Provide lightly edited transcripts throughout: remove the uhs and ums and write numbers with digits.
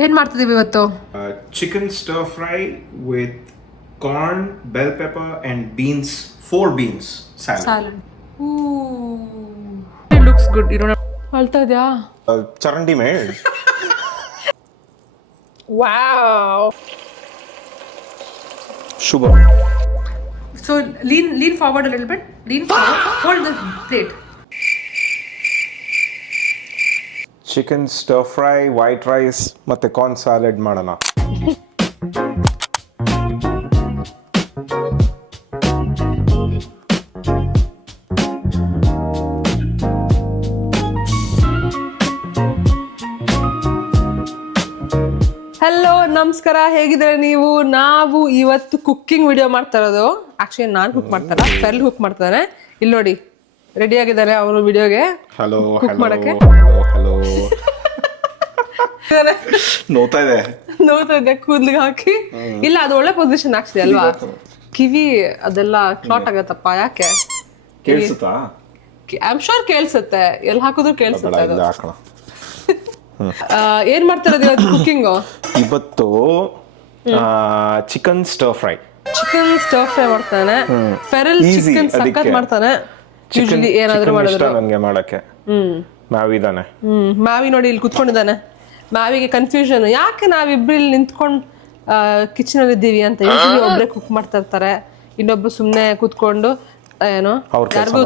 ಏನು ಮಾಡ್ತಿದ್ದೀವಿ ಇವತ್ತು? Chicken stir fry with corn, bell pepper and beans, 4 beans salad. It looks good. You don't have... ಅಳ್ತಾ ಇದೆಯಾ? Charandi made. Wow. Shubha. So lean forward a little bit. Lean forward. Hold the plate. Chicken stir fry, white rice ಮತ್ತೆ corn salad ಮಾಡೋಣ. Hello ನಮಸ್ಕಾರ, ಹೇಗಿದ್ದೀರಾ ನೀವು? ನಾವು ಇವತ್ತು cooking video ಮಾಡ್ತಾ ಇರೋದು. ಆಕ್ಚುಲಿ ನಾನು ಕುಕ್ ಮಾಡ್ತಾರ, ಫೆರ್ಲ್ ಕುಕ್ ಮಾಡ್ತಾನೆ. ಇಲ್ಲಿ ನೋಡಿ, ರೆಡಿ ಆಗಿದ್ದಾನೆ ಅವನು ವಿಡಿಯೋಗೆ ಕುಕ್ ಮಾಡಕ್ಕೆ. ನೋಡ್ತಾ ಇದೆ ಕೂದ್ಲಿಗೆ ಹಾಕಿ. ಇಲ್ಲ, ಅದು ಒಳ್ಳೆ ಪೊಸಿಷನ್ ಆಕ್ಚುಲಿ ಅಲ್ವಾ? ಕಿವಿ ಅದೆಲ್ಲ ಕ್ಲಾಟ್ ಆಗತ್ತಪ್ಪ. ಯಾಕೆ ಕೇಳಿಸುತ್ತಾ? ಐ ಆಮ್ ಶೋರ್ ಕೇಳಿಸುತ್ತೆ, ಎಲ್ಲಿ ಹಾಕಿದ್ರು ಕೇಳಿಸುತ್ತೆ ಅದು. ಏನ್ ಮಾಡ್ತಿರೋದು ಇವತ್ತು ಕುಕ್ಕಿಂಗ್? ಇವತ್ತು ಚಿಕನ್ ಸ್ಟರ್ ಫ್ರೈ ಮಾಡ್ತಾನೆ. ಫೆರಲ್ ಚಿಕನ್ ಸಖತ್ ಮಾಡ್ತಾನೆ. ಯೂಶುವಲಿ ಏನಾದ್ರೂ ಮಾಡಿದ್ರೆ ನನಗೆ ಮಾಡಕ್ಕೆ ಮಾವಿದಾನೆ. ಮಾವಿ ನೋಡಿ ಇಲ್ಲಿ ಕುತ್ಕೊಂಡಿದ್ದಾನೆ. ಮಾವಿಗೆ ಕನ್ಫ್ಯೂಷನ್, ಯಾಕೆ ನಾವಿಬ್ರು ಇಲ್ಲಿ ನಿಂತ್ಕೊಂಡು ಕಿಚನ್ ಅಲ್ಲಿ ಇದ್ದೀವಿ ಅಂತ. ಯೂಶುವಲಿ ಒಬ್ರೆ ಕುಕ್ ಮಾಡ್ತಾ ಇರ್ತಾರೆ, ಇನ್ನೊಬ್ರು ಸುಮ್ನೆ ಕುತ್ಕೊಂಡು ಏನೋ ಯಾರಿಗೂ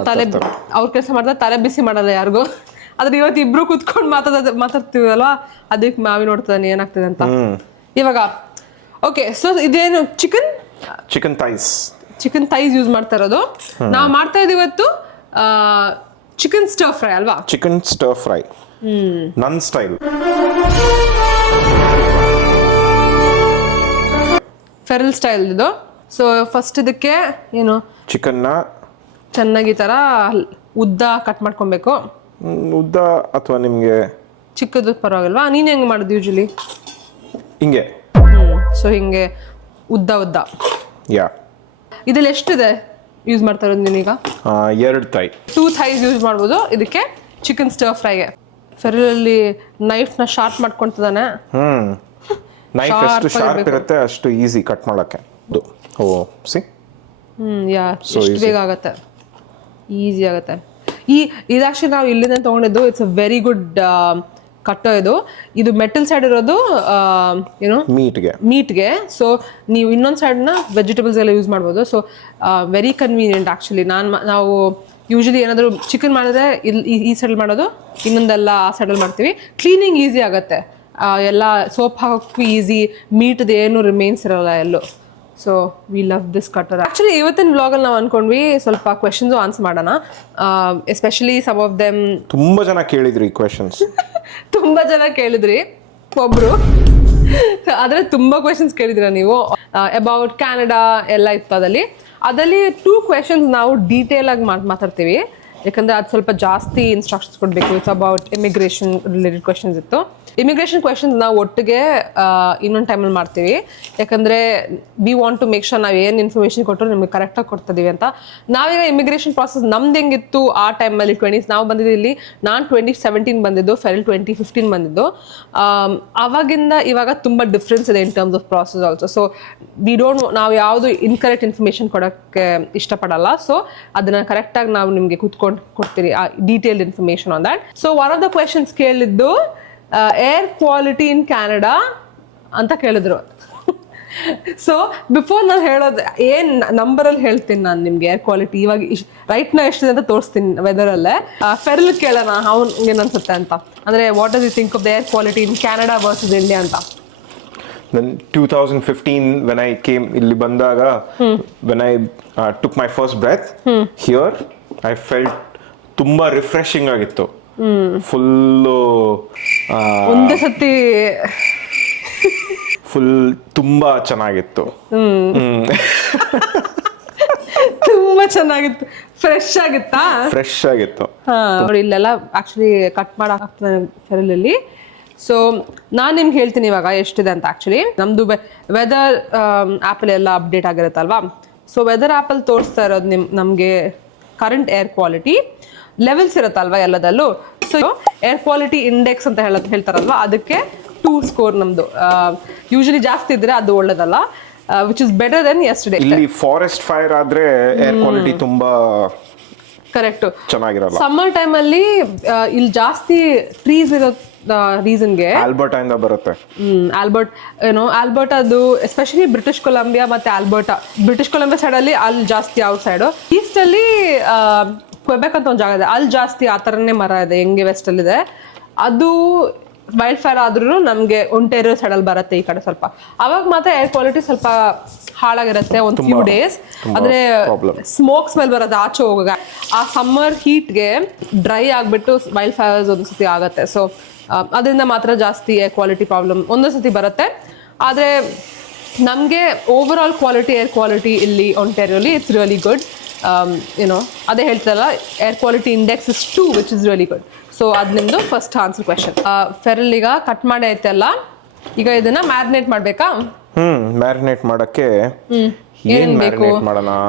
ಅವ್ರ ಕೆಲಸ ಮಾಡ್ತಾರೆ, ತಲೆ ಬಿಸಿ ಮಾಡಲ್ಲ ಯಾರಿಗೂ. ಆದ್ರೆ ಇವತ್ತು ಇಬ್ರು ಕುತ್ಕೊಂಡು ಮಾತಾಡ್ತೀವಲ್ವಾ, ಅದಕ್ಕೆ ಮಾವಿ ನೋಡ್ತಾನೆ ಏನಾಗ್ತದೆ ಅಂತ. ಇವಾಗ ಓಕೆ, ಸೊ ಇದೇನು ಚಿಕನ್ ಥೈಸ್ ಯೂಸ್ ಮಾಡ್ತಾ ಇರೋದು. ನಾವು ಮಾಡ್ತಾ ಇದೀವಿ ಇವತ್ತು ಚಿಕನ್ ಸ್ಟರ್ ಫ್ರೈ ಅಲ್ವಾ? ಚಿಕನ್ ಸ್ಟರ್ ಫ್ರೈ ನನ್ ಸ್ಟೈಲ್. ಫೆರಲ್ ಸ್ಟೈಲ್ ಇದು. ಸೊ ಫಸ್ಟ್ ಇದಕ್ಕೆ ಏನು, ಚಿಕನ್ನ ಚೆನ್ನಾಗಿ ಈ ತರ ಉದ್ದ ಕಟ್ ಮಾಡ್ಕೊಬೇಕು. ಉದ್ದ ಅಥವಾ ನಿಮ್ಗೆ ಚಿಕ್ಕದು ಪರವಾಗಿಲ್ವಾ? ನೀನ್ ಹೆಂಗ್ ಮಾಡುದು ಯೂಶಲಿ? ಹಿಂಗೆ. ಸೊ ಹಿಂಗೆ ಉದ್ದ ಯಾ. ಇದ್ರಲ್ಲಿ ಎಷ್ಟಿದೆ ಯೂಸ್ ಮಾಡ್ತಾ ಇರೋದು ನೀನೀಗ? 2 ಥೈಸ್ ಯೂಸ್ ಮಾಡ್ಬೋದು ಇದಕ್ಕೆ ಚಿಕನ್ ಸ್ಟರ್ ಫ್ರೈಗೆ. ಫೆರಲಲ್ಲಿ ನೈಫ್ನ ಶಾರ್ಪ್ ಮಾಡ್ಕೊಂತಿದ್ದಾನೆ. ನೈಫ್ ಎಷ್ಟು ಶಾರ್ಪ್ ಇರುತ್ತೆ ಅಷ್ಟು ಈಸಿ ಕಟ್ ಮಾಡಕ್ಕೆ. ಯಾ, ಎಷ್ಟು ಬೇಗ ಆಗತ್ತೆ, ಈಸಿ ಆಗತ್ತೆ. ಇದಾಕ್ಷಿ ನಾವು ಇಲ್ಲಿಂದ ತಗೊಂಡಿದ್ದು. ಇಟ್ಸ್ ಅ ವೆರಿ ಗುಡ್ ಕಟ್ಟೋ. ಇದು ಮೆಟಲ್ ಸೈಡ್ ಇರೋದು ಏನೋ ಮೀಟ್ಗೆ. ಸೊ ನೀವು ಇನ್ನೊಂದು ಸೈಡ್ನ ವೆಜಿಟೇಬಲ್ಸ್ ಎಲ್ಲ ಯೂಸ್ ಮಾಡ್ಬೋದು. So very convenient actually. ನಾವು ಯೂಶಲಿ ಏನಾದರೂ ಚಿಕನ್ ಮಾಡಿದ್ರೆ ಈ ಸೈಡಲ್ಲಿ ಮಾಡೋದು, ಇನ್ನೊಂದೆಲ್ಲ ಆ ಸೈಡಲ್ಲಿ ಮಾಡ್ತೀವಿ. ಕ್ಲೀನಿಂಗ್ ಈಸಿ ಆಗುತ್ತೆ, ಎಲ್ಲ ಸೋಪ್ ಹಾಕೋಕ್ಕೂ ಈಸಿ, ಮೀಟ್ದು ಏನು ರಿಮೇನ್ಸ್ ಇರೋಲ್ಲ ಎಲ್ಲೂ. So we love this cutter. Actually ಇವತ್ತಿನ ವ್ಲಾಗಲ್ಲಿ ನಾವು ಅನ್ಕೊಂಡ್ವಿ ಸ್ವಲ್ಪ ಕ್ವೆಶನ್ಸ್ ಆನ್ಸರ್ ಮಾಡೋಣ. ಎಸ್ಪೆಷಲಿ ಸಮ್ ಆಫ್ ದೆಮ್ ತುಂಬ ಜನ ಕೇಳಿದ್ರಿ ಕ್ವೆಶನ್ಸ್. ತುಂಬ ಜನ ಕೇಳಿದ್ರಿ, ಒಬ್ರು ಆದರೆ ತುಂಬ ಕ್ವೆಶನ್ಸ್ ಕೇಳಿದ್ರ ನೀವು. ಅಬೌಟ್ ಕ್ಯಾನಡಾ ಎಲ್ಲ ಇತ್ತು. ಅದರಲ್ಲಿ 2 ಕ್ವೆಶನ್ಸ್ ನಾವು ಡೀಟೇಲ್ ಆಗಿ ಮಾತಾಡ್ತೀವಿ, ಯಾಕಂದರೆ ಅದು ಸ್ವಲ್ಪ ಜಾಸ್ತಿ ಇನ್ಸ್ಟ್ರಕ್ಷನ್ಸ್ ಕೊಡಬೇಕು. It's about immigration related questions ಇತ್ತು. ಇಮಿಗ್ರೇಷನ್ ಕ್ವೆಶನ್ಸ್ ನಾವು ಒಟ್ಟಿಗೆ ಇನ್ನೊಂದು ಟೈಮಲ್ಲಿ ಮಾಡ್ತೀವಿ, ಯಾಕಂದರೆ we want to make sure ನಾವು ಏನು ಇನ್ಫಾರ್ಮೇಷನ್ ಕೊಟ್ಟರು ನಿಮಗೆ ಕರೆಕ್ಟಾಗಿ ಕೊಡ್ತಿದ್ದೀವಿ ಅಂತ. ನಾವೀಗ ಇಮಿಗ್ರೇಷನ್ ಪ್ರಾಸೆಸ್ ನಮ್ದು ಹೆಂಗಿತ್ತು ಆ ಟೈಮಲ್ಲಿ ನಾವು ಬಂದಿದ್ದು ಇಲ್ಲಿ. ನಾನು 2017 ಬಂದಿದ್ದು, ಫೆರಲ್ 2015 ಬಂದಿದ್ದು. ಅವಾಗಿಂದ ಇವಾಗ ತುಂಬ ಡಿಫ್ರೆನ್ಸ್ ಇದೆ ಇನ್ terms of process also. So ನಾವು ಯಾವುದು ಇನ್ಕರೆಕ್ಟ್ ಇನ್ಫಾರ್ಮೇಷನ್ ಕೊಡೋಕ್ಕೆ ಇಷ್ಟಪಡಲ್ಲ. ಸೊ ಅದನ್ನು ಕರೆಕ್ಟಾಗಿ ನಾವು ನಿಮಗೆ ಕೊಡ್ತೀರಿ detailed information on that. So one of the questions ಕೇಳಿದ್ದು ಏರ್ ಕ್ವಾಲಿಟಿ ಇನ್ ಕ್ಯಾನಡಾ ಅಂತ ಕೇಳಿದ್ರು. ಸೊ ಬಿಫೋರ್ ನಾನು ಹೇಳೋದು ಏನು ನಂಬರಲ್ಲಿ ಹೇಳ್ತೀನಿ ನಾನು ನಿಮ್ಗೆ ಏರ್ ಕ್ವಾಲಿಟಿ ಇವಾಗ ರೈಟ್ನ ಎಷ್ಟಿದೆ ಅಂತ ತೋರಿಸ್ತೀನಿ ವೆದರಲ್ಲೇ. ಫೆರಲ್ ಕೇಳೋಣ ಅವ್ನಿಗೆ ಏನು ಅನ್ಸುತ್ತೆ ಅಂತ. ಅಂದರೆ what does you think of the air quality in Canada versus India ಅಂತ. Then 2015 when I came ಇಲ್ಲಿ ಬಂದಾಗ, when I took my first breath here, I felt ತುಂಬಾ ರಿಫ್ರೆಶಿಂಗ್ ಆಗಿತ್ತು. ಫುಲ್ಲು ಒಂದೇ ಸತಿ ಫುಲ್ ತುಂಬಾ ಚೆನ್ನಾಗಿತ್ತು. ತುಂಬಾ ಚೆನ್ನಾಗಿತ್ತು. ಫ್ರೆಶ್ ಆಗಿತ್ತು. ನೋಡಿ ಇಲ್ಲೆಲ್ಲ ಆಕ್ಚುಲಿ ಕಟ್ ಮಾಡಾಕ್ತದೆ ಫೆರಲಲ್ಲಿ. ಸೊ ನಾನು ನಿಮ್ಗೆ ಹೇಳ್ತೀನಿ ಇವಾಗ ಎಷ್ಟಿದೆ ಅಂತ. ಆ್ಯಕ್ಚುಲಿ ನಮ್ಮದು ವೆದರ್ ಆ್ಯಪಲ್ಲಿ ಎಲ್ಲ ಅಪ್ಡೇಟ್ ಆಗಿರುತ್ತಲ್ವಾ. ಸೊ ವೆದರ್ ಆ್ಯಪಲ್ಲಿ ತೋರಿಸ್ತಾ ಇರೋದು ನಮಗೆ ಕರೆಂಟ್ ಏರ್ ಕ್ವಾಲಿಟಿ ಲೆವೆಲ್ಸ್ ಇರುತ್ತಲ್ವಾ ಎಲ್ಲದಲ್ಲೂ. ಸೊ ಏರ್ ಕ್ವಾಲಿಟಿ ಇಂಡೆಕ್ಸ್ ಅಂತ ಹೇಳ್ತಾರಲ್ವಾ, ಅದಕ್ಕೆ 2 ಸ್ಕೋರ್ ನಮ್ದು. ಯೂಶಲಿ ಜಾಸ್ತಿ ಇದ್ರೆ ಅದು ಒಳ್ಳೇದಲ್ಲ, which is better than yesterday. ಇಲ್ಲಿ ಫಾರೆಸ್ಟ್ ಫೈರ್ ಆದ್ರೆ ಏರ್ ಕ್ವಾಲಿಟಿ ತುಂಬಾ ಕರೆಕ್ಟ್. ಚೆನ್ನಾಗಿರಲ್ಲ. ಸಮ್ಮರ್ ಟೈಮಲ್ಲಿ ಇಲ್ಲಿ ಜಾಸ್ತಿ ಟ್ರೀಸ್ ಇರೋ ರೀಸನ್ಗೆ ಆಲ್ಬರ್ಟಾ ಇಂದ ಬರುತ್ತೆ. ಆಲ್ಬರ್ಟ್ ಅದು ಎಸ್ಪೆಷಲಿ ಬ್ರಿಟಿಷ್ ಕೊಲಂಬಿಯಾ ಮತ್ತೆ ಬ್ರಿಟಿಷ್ ಕೊಲಂಬಿಯಾ ಸೈಡ್ ಅಲ್ಲಿ ಜಾಸ್ತಿ ಔಟ್ ಸೈಡ್. ಈಸ್ಟ್ ಅಲ್ಲಿ ಕ್ವೆಬೆಕ್ ಅಂತ ಒಂದು ಜಾಗ ಇದೆ, ಅಲ್ಲಿ ಜಾಸ್ತಿ ಆ ಥರನೇ ಮರ ಇದೆ, ಹೆಂಗೆ ವೆಸ್ಟ್ ಅಲ್ಲಿ ಇದೆ. ಅದು ವೈಲ್ಡ್ ಫೈರ್ ಆದ್ರೂ ನಮ್ಗೆ ಒಂಟೇರಿಯೋ ಸೈಡ್ ಅಲ್ಲಿ ಬರುತ್ತೆ ಈ ಕಡೆ ಸ್ವಲ್ಪ. ಅವಾಗ ಮಾತ್ರ ಏರ್ ಕ್ವಾಲಿಟಿ ಸ್ವಲ್ಪ ಹಾಳಾಗಿರುತ್ತೆ ಒಂದು ಫ್ಯೂ ಡೇಸ್. ಅಂದ್ರೆ ಸ್ಮೋಕ್ ಸ್ಮೆಲ್ ಬರುತ್ತೆ ಆಚೆ ಹೋಗಾಗ. ಆ ಸಮ್ಮರ್ ಹೀಟ್ಗೆ ಡ್ರೈ ಆಗ್ಬಿಟ್ಟು ವೈಲ್ಡ್ ಫೈರ್ಸ್ ಒಂದ್ಸತಿ ಆಗತ್ತೆ. ಸೊ ಅದರಿಂದ ಮಾತ್ರ ಜಾಸ್ತಿ ಏರ್ ಕ್ವಾಲಿಟಿ ಪ್ರಾಬ್ಲಮ್ ಒಂದೊಂದ್ಸತಿ ಬರುತ್ತೆ. ಆದರೆ ನಮಗೆ over all quality air quality ಇಲ್ಲಿ ಒಂಟೇರಿಯೋಲಿ ಇಟ್ಸ್ ರಿಯಲಿ ಗುಡ್. ಅದೇ ಹೇಳ್ತಾರಲ್ಲ, air quality index is 2 which is really good. So ಅದು ನಿಮ್ದು ಫಸ್ಟ್ ಆನ್ಸರ್ ಕ್ವೆಶನ್. ಫೆರಲ್ ಈಗ ಕಟ್ ಮಾಡಿ ಐತಲ್ಲ, ಈಗ ಇದನ್ನ ಮ್ಯಾರಿನೇಟ್ ಮಾಡ್ಬೇಕಾ? ಮ್ಯಾರಿನೇಟ್ ಮಾಡಕ್ಕೆ ಏನ್ ಬೇಕು?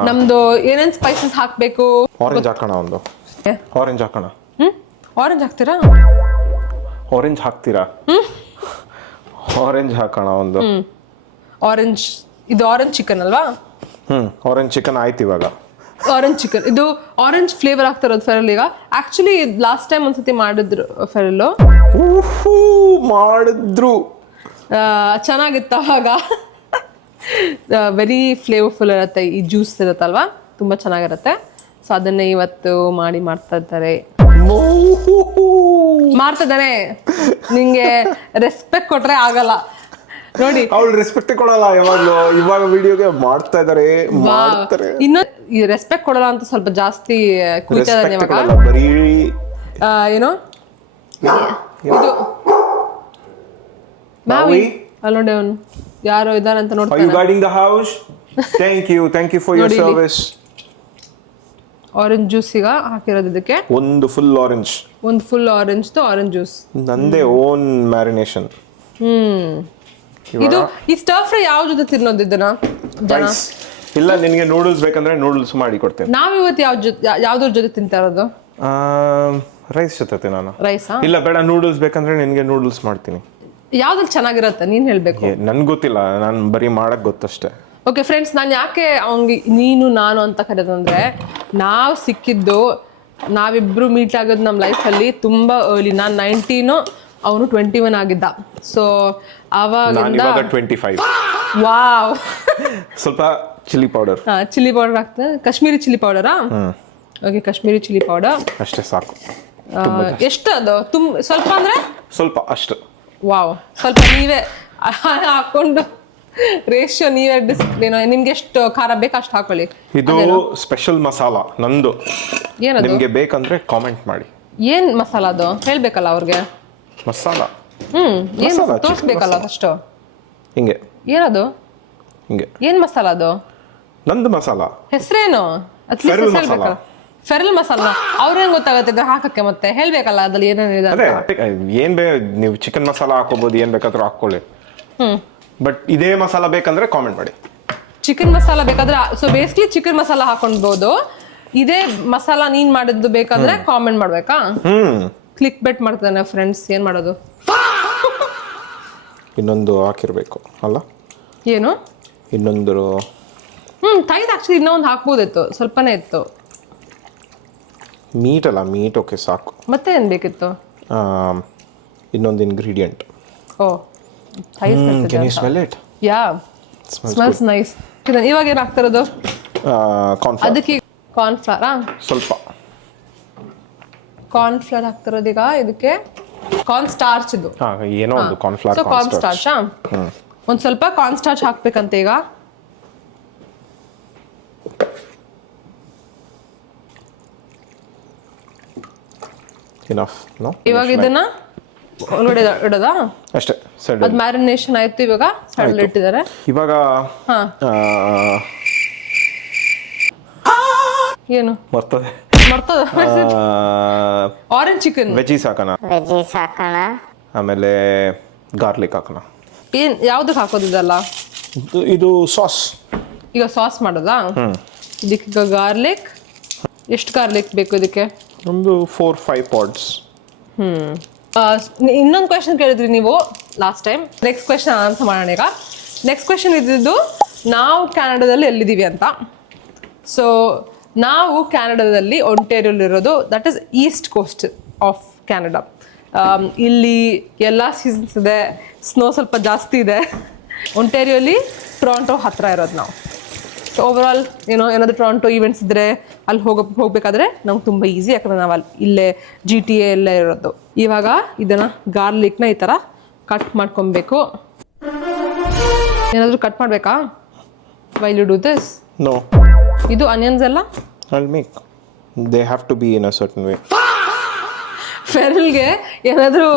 ನಮ್ದು ಏನೇನ್ ಸ್ಪೈಸಸ್ ಹಾಕ್ಬೇಕು? ಆರೆಂಜ್ ಹಾಕೋಣ, ಒಂದು ಆರೆಂಜ್ ಹಾಕೋಣ. ಆರೆಂಜ್ ಹಾಕ್ತೀರಾ? ಆರೆಂಜ್ ಹಾಕ್ತೀರಾ? ಆರೆಂಜ್ ಹಾಕೋಣ ಒಂದು. ಆರೆಂಜ್, ಇದು ಆರೆಂಜ್ ಚಿಕನ್ ಅಲ್ವಾ? ಆರೆಂಜ್ ಚಿಕನ್ ಆಯ್ತು. ಇವಾಗ ಆರೆಂಜ್ ಚಿಕನ್, ಇದು ಆರೆಂಜ್ ಫ್ಲೇವರ್ ಆಗ್ತಿರೋದು ಫೆರಲ್. ಈಗ ಆಕ್ಚುಲಿ ಲಾಸ್ಟ್ ಟೈಮ್ ಒಂದ್ಸತಿ ಮಾಡಿದ್ರು ಫೆರಲ್, ಮಾಡಿದ್ರು, ಚೆನ್ನಾಗಿತ್ತು ಅವಾಗ. ವೆರಿ ಫ್ಲೇವರ್ಫುಲ್ ಇರುತ್ತೆ, ಈ ಜ್ಯೂಸ್ ಇರುತ್ತಲ್ವಾ, ತುಂಬಾ ಚೆನ್ನಾಗಿರುತ್ತೆ. ಸೊ ಅದನ್ನೇ ಇವತ್ತು ಮಾಡ್ತಾ ಇದ್ದಾರೆ. ಮಾಡ್ತಿದ್ದಾನೆ, ನಿಂಗೆ ರೆಸ್ಪೆಕ್ಟ್ ಕೊಟ್ರೆ ಆಗಲ್ಲ ನೋಡಿ. ಅವ್ಳು ರೆಸ್ಪೆಕ್ಟ್ ಕೊಡಲ್ಲ ಯಾವಾಗ್ಲೂ. ಇವಾಗ ವಿಡಿಯೋಗೆ ಮಾಡ್ತಾ ಇದಾರೆ, ಮಾಡ್ತಾರೆ. ಇನ್ನು ಈ ರೆಸ್ಪೆಕ್ಟ್ ಕೊಡಲ್ಲ ಅಂತ ಸ್ವಲ್ಪ ಜಾಸ್ತಿ ಕುಯ್ತಿದ್ದಾನೆ ಇವಾಗ. ಬರೀ ಏನೋ ಇದು ಮಾವಿ ಅಲ್ಲೋಡೆ ಅವನು ಯಾರೋ ಇದಾರೆ ಅಂತ ನೋಡ್ತಾನೆ. Are you guarding the house? Thank you for your service. Orange juice ಈಗ ಹಾಕಿರೋದು ಇದಕ್ಕೆ. ಒಂದು ಫುಲ್ ಆರೆಂಜ್, ಒಂದು ಫುಲ್ ಆರೆಂಜ್ ಆರೆಂಜ್ ಜ್ಯೂಸ್ ನಂದೇ ಓನ್ ಮ್ಯಾರಿನೇಷನ್. ಇದು ಈ ಸ್ಟರ್ ಫ್ರೈ ಯಾವ ಜೊತೆ ತಿನ್ನೋದು ಇದನ್ನ ಜನ? ಇಲ್ಲ, ನಿನಗೆ ನೂಡಲ್ಸ್ ಬೇಕಂದ್ರೆ ನೂಡಲ್ಸ್ ಮಾಡಿ ಕೊಡ್ತೇನೆ. ನಾವ್ ಇವತ್ತು ಯಾವ್ದ್ರ ಜೊತೆ ತಿಂತಾ ಇರೋದು? ರೈಸ್ ಜೊತೆ. ನಾನು ರೈಸಾ? ಇಲ್ಲ ಬೇಡ, ನೂಡಲ್ಸ್ ಬೇಕಂದ್ರೆ ನಿನಗೆ ನೂಡಲ್ಸ್ ಮಾಡ್ತೀನಿ. ಯಾವ್ದ್ರಲ್ಲಿ ಚೆನ್ನಾಗಿರುತ್ತೆ ನೀನ್ ಹೇಳ್ಬೇಕು. ನನ್ಗೆ ಗೊತ್ತಿಲ್ಲ, ನಾನು ಬರೀ ಮಾಡಕ್ ಗೊತ್ತಷ್ಟೇ. ಓಕೆ ಫ್ರೆಂಡ್ಸ್, ನಾನು ಯಾಕೆ ಅವ್ನಿಗೆ ನೀನು ನಾನು ಅಂತ ಕರೆದಂದ್ರೆ, ನಾವು ಸಿಕ್ಕಿದ್ದು, ನಾವಿಬ್ರು ಮೀಟ್ ಆಗೋದು ನಮ್ಮ ಲೈಫಲ್ಲಿ ತುಂಬ ಅರ್ಲಿ. ನಾನು 19, ಅವನು 21 ಆಗಿದ್ದ. ಸೊ ಆವಾಗಿಂದ 25. ವಾವ್. ಸ್ವಲ್ಪ ಚಿಲ್ಲಿ ಪೌಡರ್. ಚಿಲ್ಲಿ ಪೌಡರ್ ಹಾಕ್ತದೆ. ಕಾಶ್ಮೀರಿ ಚಿಲ್ಲಿ ಪೌಡರಾ? ಓಕೆ, ಕಾಶ್ಮೀರಿ ಚಿಲ್ಲಿ ಪೌಡರ್ ಅಷ್ಟೇ ಸಾಕು. ಎಷ್ಟು ಅದು? ಸ್ವಲ್ಪ ಅಂದ್ರೆ ಸ್ವಲ್ಪ ಅಷ್ಟು. ವಾವ್. ಸ್ವಲ್ಪ ನೀವೇ ಹಾಕೊಂಡು ರೇಷಿಯೋ ನೀವೇ ನಿಮ್ಗೆ ಎಷ್ಟು ಖಾರ ಬೇಕು ಅಷ್ಟು ಹಾಕೊಳ್ಳಿ. ಇದು ಸ್ಪೆಷಲ್ ಮಸಾಲಾ ನಂದು. ಏನದು? ನಿಮ್ಗೆ ಬೇಕಂದ್ರೆ ಕಾಮೆಂಟ್ ಮಾಡಿ. ಏನ್ ಮಸಾಲಾ ಅದು ಹೇಳ್ಬೇಕಲ್ಲ ಅವ್ರಿಗೆ. ಮಸಾಲಾ ಏನ್ ತೋರಿಸ್ಬೇಕಲ್ಲ ಫಸ್ಟ್. ಹಿಂಗೆ ಏನದು? ಹಿಂಗೆ. ಏನ್ ಮಸಾಲಾ ಅದು? ನಂದು ಮಸಾಲಾ ಹೆಸರೇನು? ಫೆರಲ್ ಮಸಾಲಾ. ಅವ್ರೇನ್ ಗೊತ್ತಾಗುತ್ತೆ ಹಾಕಕ್ಕೆ? ಮತ್ತೆ ಹೇಳ್ಬೇಕಲ್ಲ ಅದ್ರಲ್ಲಿ ಏನೇನಿದೆ. ಅದೇ ಏನ್ ನೀವು ಚಿಕನ್ ಮಸಾಲಾ ಹಾಕೋಬಹುದು, ಏನ್ ಬೇಕಾದ್ರೂ ಹಾಕೊಳ್ಳಿ. ಬಟ್ ಇದೇ ಮಸಾಲಾ ಬೇಕಂದ್ರೆ ಕಾಮೆಂಟ್ ಮಾಡಿ. ಚಿಕನ್ ಮಸಾಲಾ ಬೇಕಾದ್ರೆ, ಸೊ ಬೇಸಿಕಲಿ ಚಿಕನ್ ಮಸಾಲಾ ಹಾಕೊಂಡ್ಬೋದು. ಇದೇ ಮಸಾಲಾ ನೀನ್ ಮಾಡಿದ್ದು ಬೇಕಾದ್ರೆ ಕಾಮೆಂಟ್ ಮಾಡ್ಬೇಕಾ? ಕ್ಲಿಕ್ ಬೆಟ್ ಮಾಡ್ತಾನೆ ಫ್ರೆಂಡ್ಸ್, ಏನ್ ಮಾಡೋದು? ಇನ್ನೊಂದು ಹಾಕಿರ್ಬೇಕು ಅಲ್ಲ? ಏನು ಇನ್ನೊಂದು? ತೈದು ಆಕ್ಚುಲಿ ಇನ್ನೊಂದು ಹಾಕ್ಬೋದಿತ್ತು, ಸ್ವಲ್ಪನೇ ಇತ್ತು. ಮೀಟ್ ಅಲ್ಲ, ಮೀಟ್ ಓಕೆ ಸಾಕು. ಮತ್ತೆ ಏನ್ ಬೇಕಿತ್ತು? ಇನ್ನೊಂದು ingredient. Oh, Can you smell it? Yeah, smells nice. ಇವಾಗ ಏನು ಹಾಕ್ತಿರೋದು? ಕಾರ್ನ್ಫ್ಲವರ್. ಅದಕ್ಕೆ ಕಾರ್ನ್ಫ್ಲವರಾ? ಸ್ವಲ್ಪ ಕಾರ್ನ್ಫ್ಲವರ್ ಹಾಕ್ತಿರೋದು ಈಗ. ಇದಕ್ಕೆ ಕಾರ್ನ್ ಸ್ಟಾರ್ಚ್ ಇದು. ಏನೋ ಒಂದು ಕಾರ್ನ್ಫ್ಲವರ್. So corn starch. ಒಂದು ಸ್ವಲ್ಪ ಕಾರ್ನ್ ಸ್ಟಾರ್ಚ್ ಹಾಕ್ಬೇಕಂತೆ ಈಗ. Enough, no? ಇವಾಗ ಇದನ್ನ ಒಳಗಡೆ ಇಡೋದಾ? ಅಷ್ಟೇ. ಅದು ಮ್ಯಾರಿನೇಷನ್ ಆಯ್ತು. ಇವಾಗ ಸೈಡ್ ಇಟ್ಟಿದ್ದಾರೆ. ಇವಾಗ ಏನು ಮರ್ತದೆ? Orange chicken. ವೆಜೀಸ್ ಹಾಕೋಣ. ಆಮೇಲೆ ಗಾರ್ಲಿಕ್ ಹಾಕೋಣ. ಏನ್ ಯಾವ್ದಕ್ಕೆ ಹಾಕೋದಿದಲ್ಲ? ಇದು ಸಾಸ್. ಈಗ ಸಾಸ್ ಮಾಡೋದಾ? ಇದಕ್ಕೆ ಗಾರ್ಲಿಕ್. ಎಷ್ಟು ಗಾರ್ಲಿಕ್ ಬೇಕು ಇದಕ್ಕೆ? ಒಂದು 4-5 ಪಾಡ್ಸ್. ಇನ್ನೊಂದು ಕ್ವೆಶನ್ ಕೇಳಿದ್ರಿ ನೀವು, last time. Next question answer ಮಾಡೋಣ ಈಗ. ನೆಕ್ಸ್ಟ್ ಕ್ವೆಶನ್ ಇದ್ದಿದ್ದು ನಾವು ಕ್ಯಾನಡಾದಲ್ಲಿ ಎಲ್ಲಿದ್ದೀವಿ ಅಂತ. ಸೊ ನಾವು ಕ್ಯಾನಡಾದಲ್ಲಿ ಒಂಟೇರಿಯೋಲಿರೋದು, that is east coast of Canada. ಇಲ್ಲಿ ಎಲ್ಲ ಸೀಸನ್ಸ್ ಇದೆ, ಸ್ನೋ ಸ್ವಲ್ಪ ಜಾಸ್ತಿ ಇದೆ. ಒಂಟೇರಿಯೋಲಿ ಟೊರಾಂಟೊ ಹತ್ರ ಇರೋದು ನಾವು. ಸೊ ಓವರಾಲ್ ಏನಾದರೂ ಟೊರಾಂಟೊ ಈವೆಂಟ್ಸ್ ಇದ್ದರೆ ಅಲ್ಲಿ ಹೋಗಬೇಕಾದ್ರೆ ನಮ್ಗೆ ತುಂಬ ಈಸಿ, ಯಾಕಂದರೆ ನಾವು ಅಲ್ಲಿ ಇಲ್ಲೇ GTA ಎಲ್ಲೇ ಇರೋದು. ಇವಾಗ ಇದನ್ನು ಗಾರ್ಲಿಕ್ನ ಈ ಥರ ಕಟ್ ಮಾಡ್ಕೊಬೇಕು. ಏನಾದರೂ ಕಟ್ ಮಾಡಬೇಕಾ while you do this? No. ಇದು ಆನಿಯನ್ಸ್ ಎಲ್ಲ I'll make. They have to be in a certain way. ಫೆರಲ್ಗೆ ಏನಾದರೂ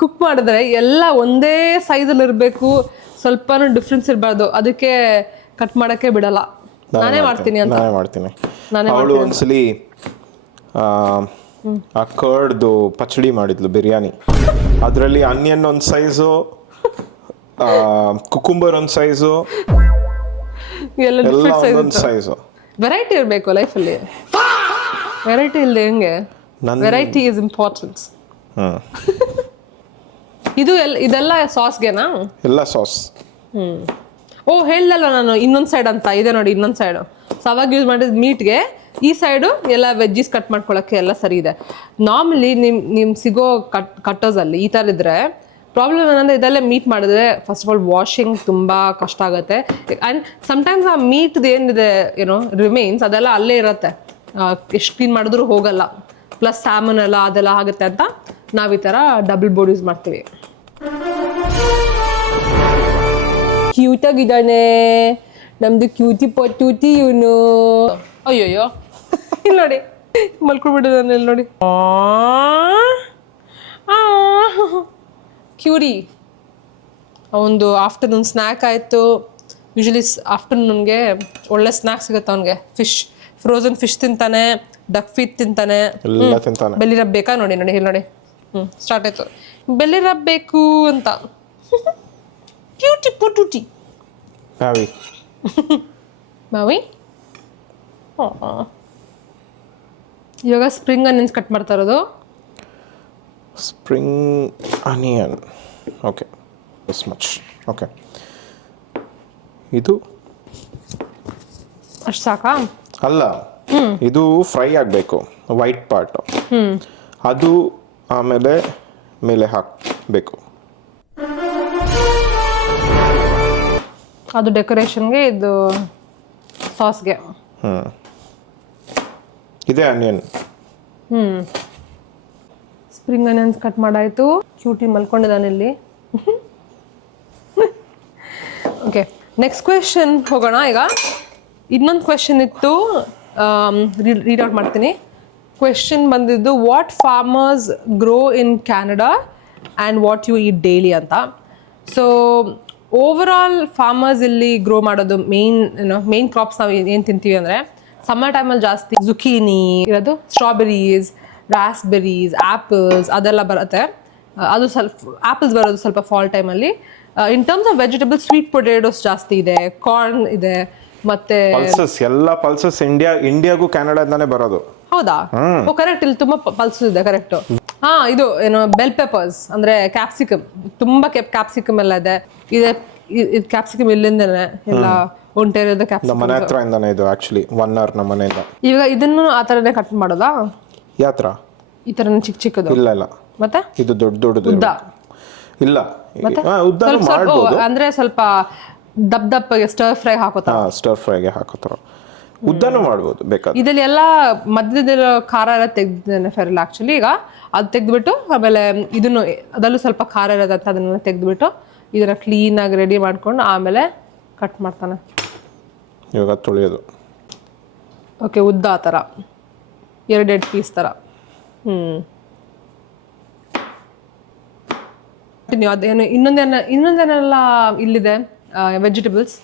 ಕುಕ್ ಮಾಡಿದ್ರೆ ಎಲ್ಲ ಒಂದೇ ಸೈಜಲ್ಲಿ ಇರಬೇಕು, ಸ್ವಲ್ಪನೂ ಡಿಫ್ರೆನ್ಸ್ ಇರಬಾರ್ದು. ಅದಕ್ಕೆ ಕಟ್ ಮಾಡೋಕ್ಕೆ ಬಿಡಲ್ಲ. ನಾನೇ ಮಾಡ್ತೀನಿ ಅಂತ. ಅವಳು ಒಂದ್ಸಲಿ ಆ ಕರ್ಡ್ದು ಪಚಡಿ ಮಾಡಿದ್ಲು ಬಿರಿಯಾನಿ. ಅದರಲ್ಲಿ ಆನಿಯನ್ ಒಂದು ಸೈಜು, ಕುಕುಂಬರ್ ಒಂದು ಸೈಜು, ಎಲ್ಲ ಒಂದೊಂದು ಸೈಜು. ವೆರೈಟಿ ಇರಬೇಕು ಲೈಫಲ್ಲಿ. ವೆರೈಟಿ ಇಲ್ಲದೆ ಹೆಂಗೆ? Variety is important. ಇದೆಲ್ಲ ಸಾಸ್ಗೆನಾ? ಎಲ್ಲ ಸಾಸ್. ಓ ಹೇಳ್ದಲ್ಲ ನಾನು ಇನ್ನೊಂದು ಸೈಡ್ ಅಂತ ಇದೆ ನೋಡಿ, ಇನ್ನೊಂದು ಸೈಡು. ಸೊ ಅವಾಗ ಯೂಸ್ ಮಾಡಿದ ಮೀಟ್ಗೆ ಈ ಸೈಡು ಎಲ್ಲ ವೆಜ್ಜೀಸ್ ಕಟ್ ಮಾಡ್ಕೊಳ್ಳೋಕ್ಕೆ ಎಲ್ಲ ಸರಿ ಇದೆ. ನಾರ್ಮಲಿ ನಿಮ್ ಸಿಗೋ ಕಟ್ಟೋಸಲ್ಲಿ ಈ ಥರ ಇದ್ರೆ ಪ್ರಾಬ್ಲಮ್ ಏನಂದರೆ ಇದೆಲ್ಲ ಮೀಟ್ ಮಾಡಿದ್ರೆ ಫಸ್ಟ್ ಆಫ್ ಆಲ್ ವಾಷಿಂಗ್ ತುಂಬ ಕಷ್ಟ ಆಗುತ್ತೆ. ಆ್ಯಂಡ್ ಸಮ್ಟೈಮ್ಸ್ ಆ ಮೀಟ್ದು ಏನಿದೆ ರಿಮೈನ್ಸ್ ಅದೆಲ್ಲ ಅಲ್ಲೇ ಇರುತ್ತೆ, ಎಷ್ಟು ಕ್ಲೀನ್ ಮಾಡಿದ್ರು ಹೋಗಲ್ಲ. ಪ್ಲಸ್ ಸ್ಯಾಮನ್ ಎಲ್ಲ ಅದೆಲ್ಲ ಆಗುತ್ತೆ ಅಂತ ನಾವು ಈ ಥರ ಡಬಲ್ ಬೋರ್ಡ್ ಯೂಸ್ ಮಾಡ್ತೀವಿ. ಕ್ಯೂಟಾಗಿದ್ದಾನೆ ನಮ್ದು ಕ್ಯೂಟಿ ಪೊಟ್ಯೂಟಿ ಇವನು. ಅಯ್ಯೋಯ್ಯೋ ಇಲ್ಲಿ ನೋಡಿ ಮಲ್ಕೊಬಿಟ್ಟಿದ್ದಾನೆ, ಇಲ್ಲಿ ನೋಡಿ ಕ್ಯೂರಿ. ಅವನದು ಆಫ್ಟರ್ನೂನ್ ಸ್ನ್ಯಾಕ್ ಆಯಿತು. ಯೂಶಲಿ ಆಫ್ಟರ್ನೂನ್ಗೆ ಒಳ್ಳೆ ಸ್ನ್ಯಾಕ್ ಸಿಗುತ್ತೆ ಅವನಿಗೆ. ಫ್ರೋಝನ್ ಫಿಶ್ ತಿಂತಾನೆ, ಡಕ್ ಫೀಟ್ ತಿಂತಾನೆ, ಬೆಲ್ಲಿ ರಬ್ ಬೇಕಾ ನೋಡಿ ನೋಡಿ ಇಲ್ಲಿ ನೋಡಿ. ಸ್ಟಾರ್ಟ್ ಆಯ್ತು ಬೆಲ್ಲಿ ರಬ್ ಬೇಕು ಅಂತ. ಕ್ಯೂಟಿ ಪೊಟೂಟಿ ಮಾವಿ. ಇವಾಗ ಸ್ಪ್ರಿಂಗ್ ಆನಿಯನ್ಸ್ ಕಟ್ ಮಾಡ್ತಾ ಇರೋದು. Spring onion, okay, this much. Okay, ಇದು ಅಷ್ಟು ಸಾಕಾ? ಅಲ್ಲ, ಇದು ಫ್ರೈ ಆಗಬೇಕು, ವೈಟ್ ಪಾರ್ಟ್. ಅದು ಆಮೇಲೆ ಮೇಲೆ ಹಾಕಬೇಕು. ಅದು ಡೆಕೋರೇಷನ್ಗೆ, ಇದು ಸಾಸ್ಗೆ. ಇದೇ ಆನಿಯನ್. ಸ್ಪ್ರಿಂಗ್ ಆನಿಯನ್ಸ್ ಕಟ್ ಮಾಡಾಯಿತು. ಕ್ಯೂಟಿ ಮಲ್ಕೊಂಡಿದ್ದಾನೆ ಇಲ್ಲಿ. ಓಕೆ, ನೆಕ್ಸ್ಟ್ ಕ್ವೆಶನ್ ಹೋಗೋಣ. ಈಗ ಇನ್ನೊಂದು ಕ್ವೆಶನ್ ಇತ್ತು, ರೀಡ್ ಔಟ್ ಮಾಡ್ತೀನಿ. ಕ್ವೆಶನ್ ಬಂದಿದ್ದು what farmers grow in Canada and what you eat daily ಅಂತ. ಸೊ ಓವರ್ ಆಲ್ ಫಾರ್ಮರ್ಸ್ ಇಲ್ಲಿ ಗ್ರೋ ಮಾಡೋದು ಮೇನ್ ಕ್ರಾಪ್ಸ್ ನಾವು ಏನು ತಿಂತೀವಿ ಅಂದರೆ ಸಮ್ಮರ್ ಟೈಮಲ್ಲಿ ಜಾಸ್ತಿ ಜುಕೀನಿ ಇರೋದು, ಸ್ಟ್ರಾಬೆರೀಸ್, ರಾಸ್ಬೆರೀಸ್, ಆ್ಯಪಲ್ಸ್ ಅದೆಲ್ಲ ಬರುತ್ತೆ. ಅದು ಸ್ವಲ್ಪ ಆ್ಯಪಲ್ಸ್ ಬರೋದು ಸ್ವಲ್ಪ ಫಾಲ್ ಟೈಮಲ್ಲಿ. In terms of vegetables sweet potatoes ಜಾಸ್ತಿ ಇದೆ, ಕಾರ್ನ್ ಇದೆ, ಮತ್ತೆ ಎಲ್ಲ ಪಲ್ಸಸ್ ಇಂಡಿಯಾಗೂ ಕ್ಯಾನಡಾದಿಂದಾನೇ ಬರೋದು. ಹೌದಾ? ಓ ಕರೆಕ್ಟ್, ಇಲ್ಲಿ ತುಂಬಾ ಪಲ್ಸಸ್ ಇದೆ. ಕರೆಕ್ಟ್. ಹಾ, ಇದು ಬೆಲ್ ಪೆಪರ್ಸ್ ಅಂದ್ರೆ ಕ್ಯಾಪ್ಸಿಕಮ್, ತುಂಬಾ ಕ್ಯಾಪ್ಸಿಕಮ್ ಎಲ್ಲ ಇದೆ. ಕ್ಯಾಪ್ಸಿಕಮ್ ಇಲ್ಲಿಂದನೇ ಎಲ್ಲ ಒಂಟೇರಿಯೋದ ಕ್ಯಾಪ್ಸಿಕಮ್. ಮನೆ ಹತ್ರ ಇಂದಾನೆ ಇದು ಆಕ್ಚುಲಿ 1 hour ನಮ್ಮ ಮನೆಯಿಂದ. ಇವಾಗ ಇದನ್ನು ಆ ಥರನೇ ಕಟ್ ಮಾಡೋದಾ? ಯಾತ್ರ ಈ ಥರ ಚಿಕ್ಕದು? ಇಲ್ಲ, ಮತ್ತೆ ಇದು ದೊಡ್ಡದು ಉದ್ದ ಇಲ್ಲ. ಉದ್ದನೂ ಮಾಡ್ಬೋದು, ಅಂದ್ರೆ ಸ್ವಲ್ಪ ದಪ್ಪಗೆ ಸ್ಟರ್ ಫ್ರೈ ಹಾಕೋತಾರ. ಸ್ಟರ್ ಫ್ರೈಗೆ ಹಾಕೋತಾರ. ಉದ್ದನೂ ಮಾಡ್ಬೋದು ಬೇಕಾದ್ರೆ. ಇದರಲ್ಲಿ ಎಲ್ಲ ಮಧ್ಯದಲ್ಲಿರೋ ಖಾರ ಎಲ್ಲ ತೆಗ್ದಿದ್ದೇನೆ ಫೆರಲ್ ಆಕ್ಚುಲಿ. ಈಗ ಅದು ತೆಗೆದ್ಬಿಟ್ಟು ಆಮೇಲೆ ಇದನ್ನು ಅದರಲ್ಲೂ ಸ್ವಲ್ಪ ಖಾರ ಇರೋದಂತ ಅದನ್ನ ತೆಗೆದ್ಬಿಟ್ಟು ಇದನ್ನ ಕ್ಲೀನಾಗಿ ರೆಡಿ ಮಾಡ್ಕೊಂಡು ಆಮೇಲೆ ಕಟ್ ಮಾಡ್ತಾನೆ. ಇವಾಗ ತೊಳೆಯೋದು. ಓಕೆ, ಉದ್ದ ಆ ಥರ 2 ಪೀಸ್ ಥರ. ಅದೇನು ಇನ್ನೊಂದೇನೆಲ್ಲ ಇಲ್ಲಿದೆ ವೆಜಿಟೇಬಲ್ಸ್.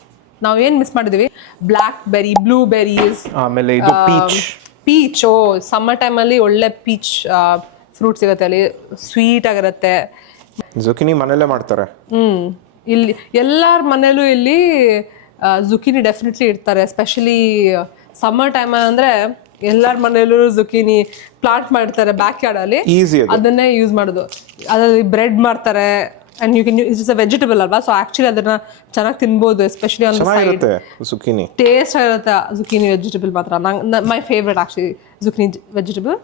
ನಾವು ಏನು ಮಿಸ್ ಮಾಡಿದ್ವಿ? ಬ್ಲ್ಯಾಕ್ ಬೆರಿ, ಬ್ಲೂ ಬೆರೀಸ್, ಆಮೇಲೆ ಇದು ಪೀಚ್. ಓ, ಸಮ್ಮರ್ ಟೈಮಲ್ಲಿ ಒಳ್ಳೆ ಪೀಚ್ ಫ್ರೂಟ್ ಸಿಗುತ್ತೆ ಅಲ್ಲಿ, ಸ್ವೀಟ್ ಆಗಿರುತ್ತೆ. ಜುಕಿನಿ ಮನೆಯಲ್ಲೇ ಮಾಡ್ತಾರೆ. ಇಲ್ಲಿ ಎಲ್ಲರ ಮನೇಲೂ ಇಲ್ಲಿ ಜುಕಿನಿ ಡೆಫಿನೆಟ್ಲಿ ಇಡ್ತಾರೆ. ಎಸ್ಪೆಷಲಿ ಸಮ್ಮರ್ ಟೈಮ್ ಅಂದರೆ ಎಲ್ಲರ ಮನೇಲೂ ಜುಕಿನಿ ಪ್ಲಾಂಟ್ ಮಾಡ್ತಾರೆ ಬ್ಯಾಕ್ ಯಾರ್ಡಲ್ಲಿ. ಈಸಿ, ಅದನ್ನೇ ಯೂಸ್ ಮಾಡೋದು. ಅದರಲ್ಲಿ ಬ್ರೆಡ್ ಮಾಡ್ತಾರೆ, and you can it's a vegetable ಅಲ್ವಾ, ಸೊ ಆಕ್ಚುಲಿ ಅದನ್ನ ಚೆನ್ನಾಗಿ ತಿನ್ಬೋದು, ಎಸ್ಪೆಷಲಿ ಆನ್ ದ ಸೈಡ್. ಚೆನ್ನಾಗಿರುತ್ತೆ zucchini. ಟೇಸ್ಟ್ ಆಗಿರುತ್ತೆ ಜುಕೀನಿ ವೆಜಿಟಬಲ್ ಮಾತ್ರ. My favourite actually zucchini vegetable.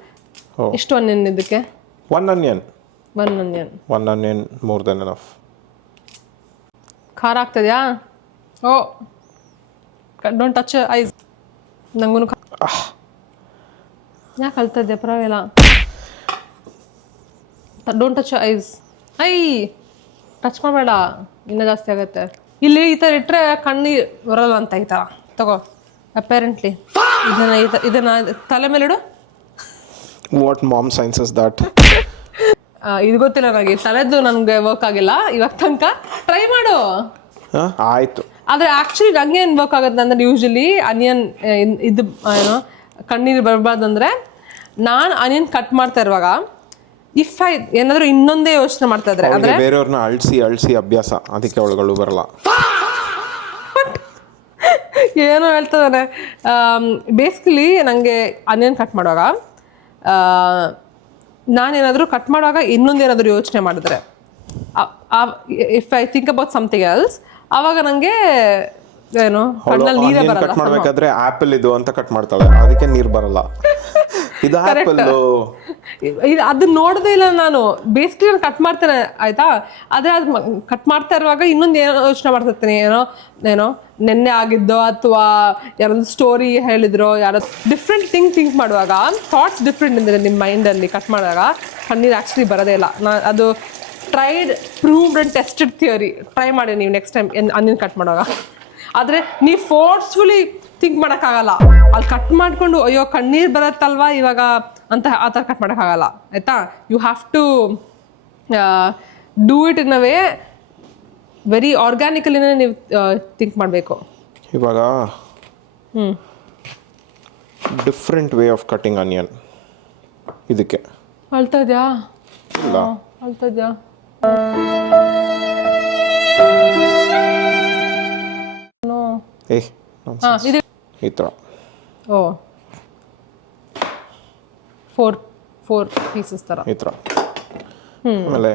Oh. ಎಷ್ಟು ಆನಿಯನ್ ಇದಕ್ಕೆ? One onion. One onion. More than enough. ಖಾರ ಆಗ್ತದ್ಯಾ? Oh don't touch ice. ನಂಗೂ ಯಾಕೆ ಕಲ್ತದ್ದೆ? ಪರವಾಗಿಲ್ಲ, don't touch ice. I touch ಮಾಡಬೇಡ, ಇನ್ನೂ ಜಾಸ್ತಿ ಆಗುತ್ತೆ. ಇಲ್ಲಿ ಈ ಥರ ಇಟ್ಟರೆ ಕಣ್ಣಿ ಬರಲ್ಲ ಅಂತ ಈ ಥರ ತಗೋ. ಅಪೇರೆಂಟ್ಲಿ ಇದನ್ನ ತಲೆ ಮೇಲೆ ಇಡು. What mom science is that? ಇದು ಗೊತ್ತಿಲ್ಲ ನನಗೆ, ತಲೆದ್ದು ನನಗೆ ವರ್ಕ್ ಆಗಿಲ್ಲ ಇವಾಗ ತನಕ. ಟ್ರೈ ಮಾಡು. ಆಯ್ತು. ಆದರೆ ಆ್ಯಕ್ಚುಲಿ ನನಗೆ ಏನು ವರ್ಕ್ ಆಗುತ್ತೆ ಅಂದರೆ, ಯೂಶಲಿ ಆನಿಯನ್ ಇದು ಏನೋ ಕಣ್ಣೀರು ಬರಬಾರ್ದಂದ್ರೆ, ನಾನು ಆನಿಯನ್ ಕಟ್ ಮಾಡ್ತಾ ಇರುವಾಗ ಇಫ್ ಐ ಏನಾದರೂ ಇನ್ನೊಂದೇ ಯೋಚನೆ ಮಾಡ್ತಾ ಇದ್ರೆ ಅಂದರೆ, ಬೇರೆಯವ್ರನ್ನ ಅಳಿಸಿ ಅಭ್ಯಾಸ, ಅದಕ್ಕೆ ಅವಳುಗಳು ಬರಲ್ಲ. ಏನೋ ಹೇಳ್ತದಾನೆ. ಬೇಸಿಕಲಿ ನನಗೆ ಆನಿಯನ್ ಕಟ್ ಮಾಡುವಾಗ, ನಾನೇನಾದರೂ ಕಟ್ ಮಾಡುವಾಗ ಇನ್ನೊಂದೇನಾದರೂ ಯೋಚನೆ ಮಾಡಿದ್ರೆ, if I think about something else, ಆವಾಗ ನನಗೆ ಏನು ಕಣ್ಣಲ್ಲಿ ನೀರೇ ಬರಲ್ಲ. ಕಟ್ ಮಾಡಬೇಕಾದ್ರೆ ಆಪಲ್ ಇದು ಅಂತ ಕಟ್ ಮಾಡ್ತಾಳೆ, ಅದಕ್ಕೆ ನೀರು ಬರಲ್ಲ. ಇದು ಆಪಲ್. ಅದು ನೋಡೋದೇ ಇಲ್ಲ ನಾನು. ಬೇಸಿಕಲಿ ನಾನು ಕಟ್ ಮಾಡ್ತೇನೆ ಆಯ್ತಾ, ಆದರೆ ಅದು ಕಟ್ ಮಾಡ್ತಾ ಇರುವಾಗ ಇನ್ನೊಂದು ಏನೋ ಯೋಚನೆ ಮಾಡ್ತಿರ್ತೀನಿ. ಏನೋ ನೆನ್ನೆ ಆಗಿದ್ದೋ ಅಥವಾ ಯಾರಾದ್ರು ಸ್ಟೋರಿ ಹೇಳಿದ್ರೋ, ಯಾರೋ ಡಿಫ್ರೆಂಟ್ ಥಿಂಕ್ ಮಾಡುವಾಗ ಥಾಟ್ಸ್ ಡಿಫ್ರೆಂಟ್ ಇದ್ದರೆ ನಿಮ್ಮ ಮೈಂಡಲ್ಲಿ ಕಟ್ ಮಾಡುವಾಗ ಕಣ್ಣೀರು ಆ್ಯಕ್ಚುಲಿ ಬರೋದೇ ಇಲ್ಲ. ಅದು tried proved and tested theory. Try ಮಾಡಿ ನೀವು ನೆಕ್ಸ್ಟ್ ಟೈಮ್ ಆನಿಯನ್ ಕಟ್ ಮಾಡುವಾಗ. ಆದರೆ ನೀವು ಫೋರ್ಸ್ಫುಲಿ ಥಿಂಕ್ ಮಾಡೋಕ್ಕಾಗಲ್ಲ. ಅಲ್ಲಿ ಕಟ್ ಮಾಡಿಕೊಂಡು ಅಯ್ಯೋ ಕಣ್ಣೀರು ಬರುತ್ತಲ್ವಾ ಇವಾಗ ಅಂತ ಆ ಥರ ಕಟ್ ಮಾಡೋಕ್ಕಾಗಲ್ಲ ಆಯಿತಾ. You have to do it in a way very ಆರ್ಗ್ಯಾನಿಕಲಿನೇ ನೀವು ಥಿಂಕ್ ಮಾಡಬೇಕು. ಇವಾಗ different way of cutting onion. ಇದಕ್ಕೆ ಅಳ್ತಾ ಇದೆಯಾ? ಇಲ್ಲ, ಅಳ್ತಾ ಇದೆಯಾ? ಇದು ಈ ಥರ. ಓ 4 ಪೀಸಸ್ ಥರ ಈ ಥರ. ಆಮೇಲೆ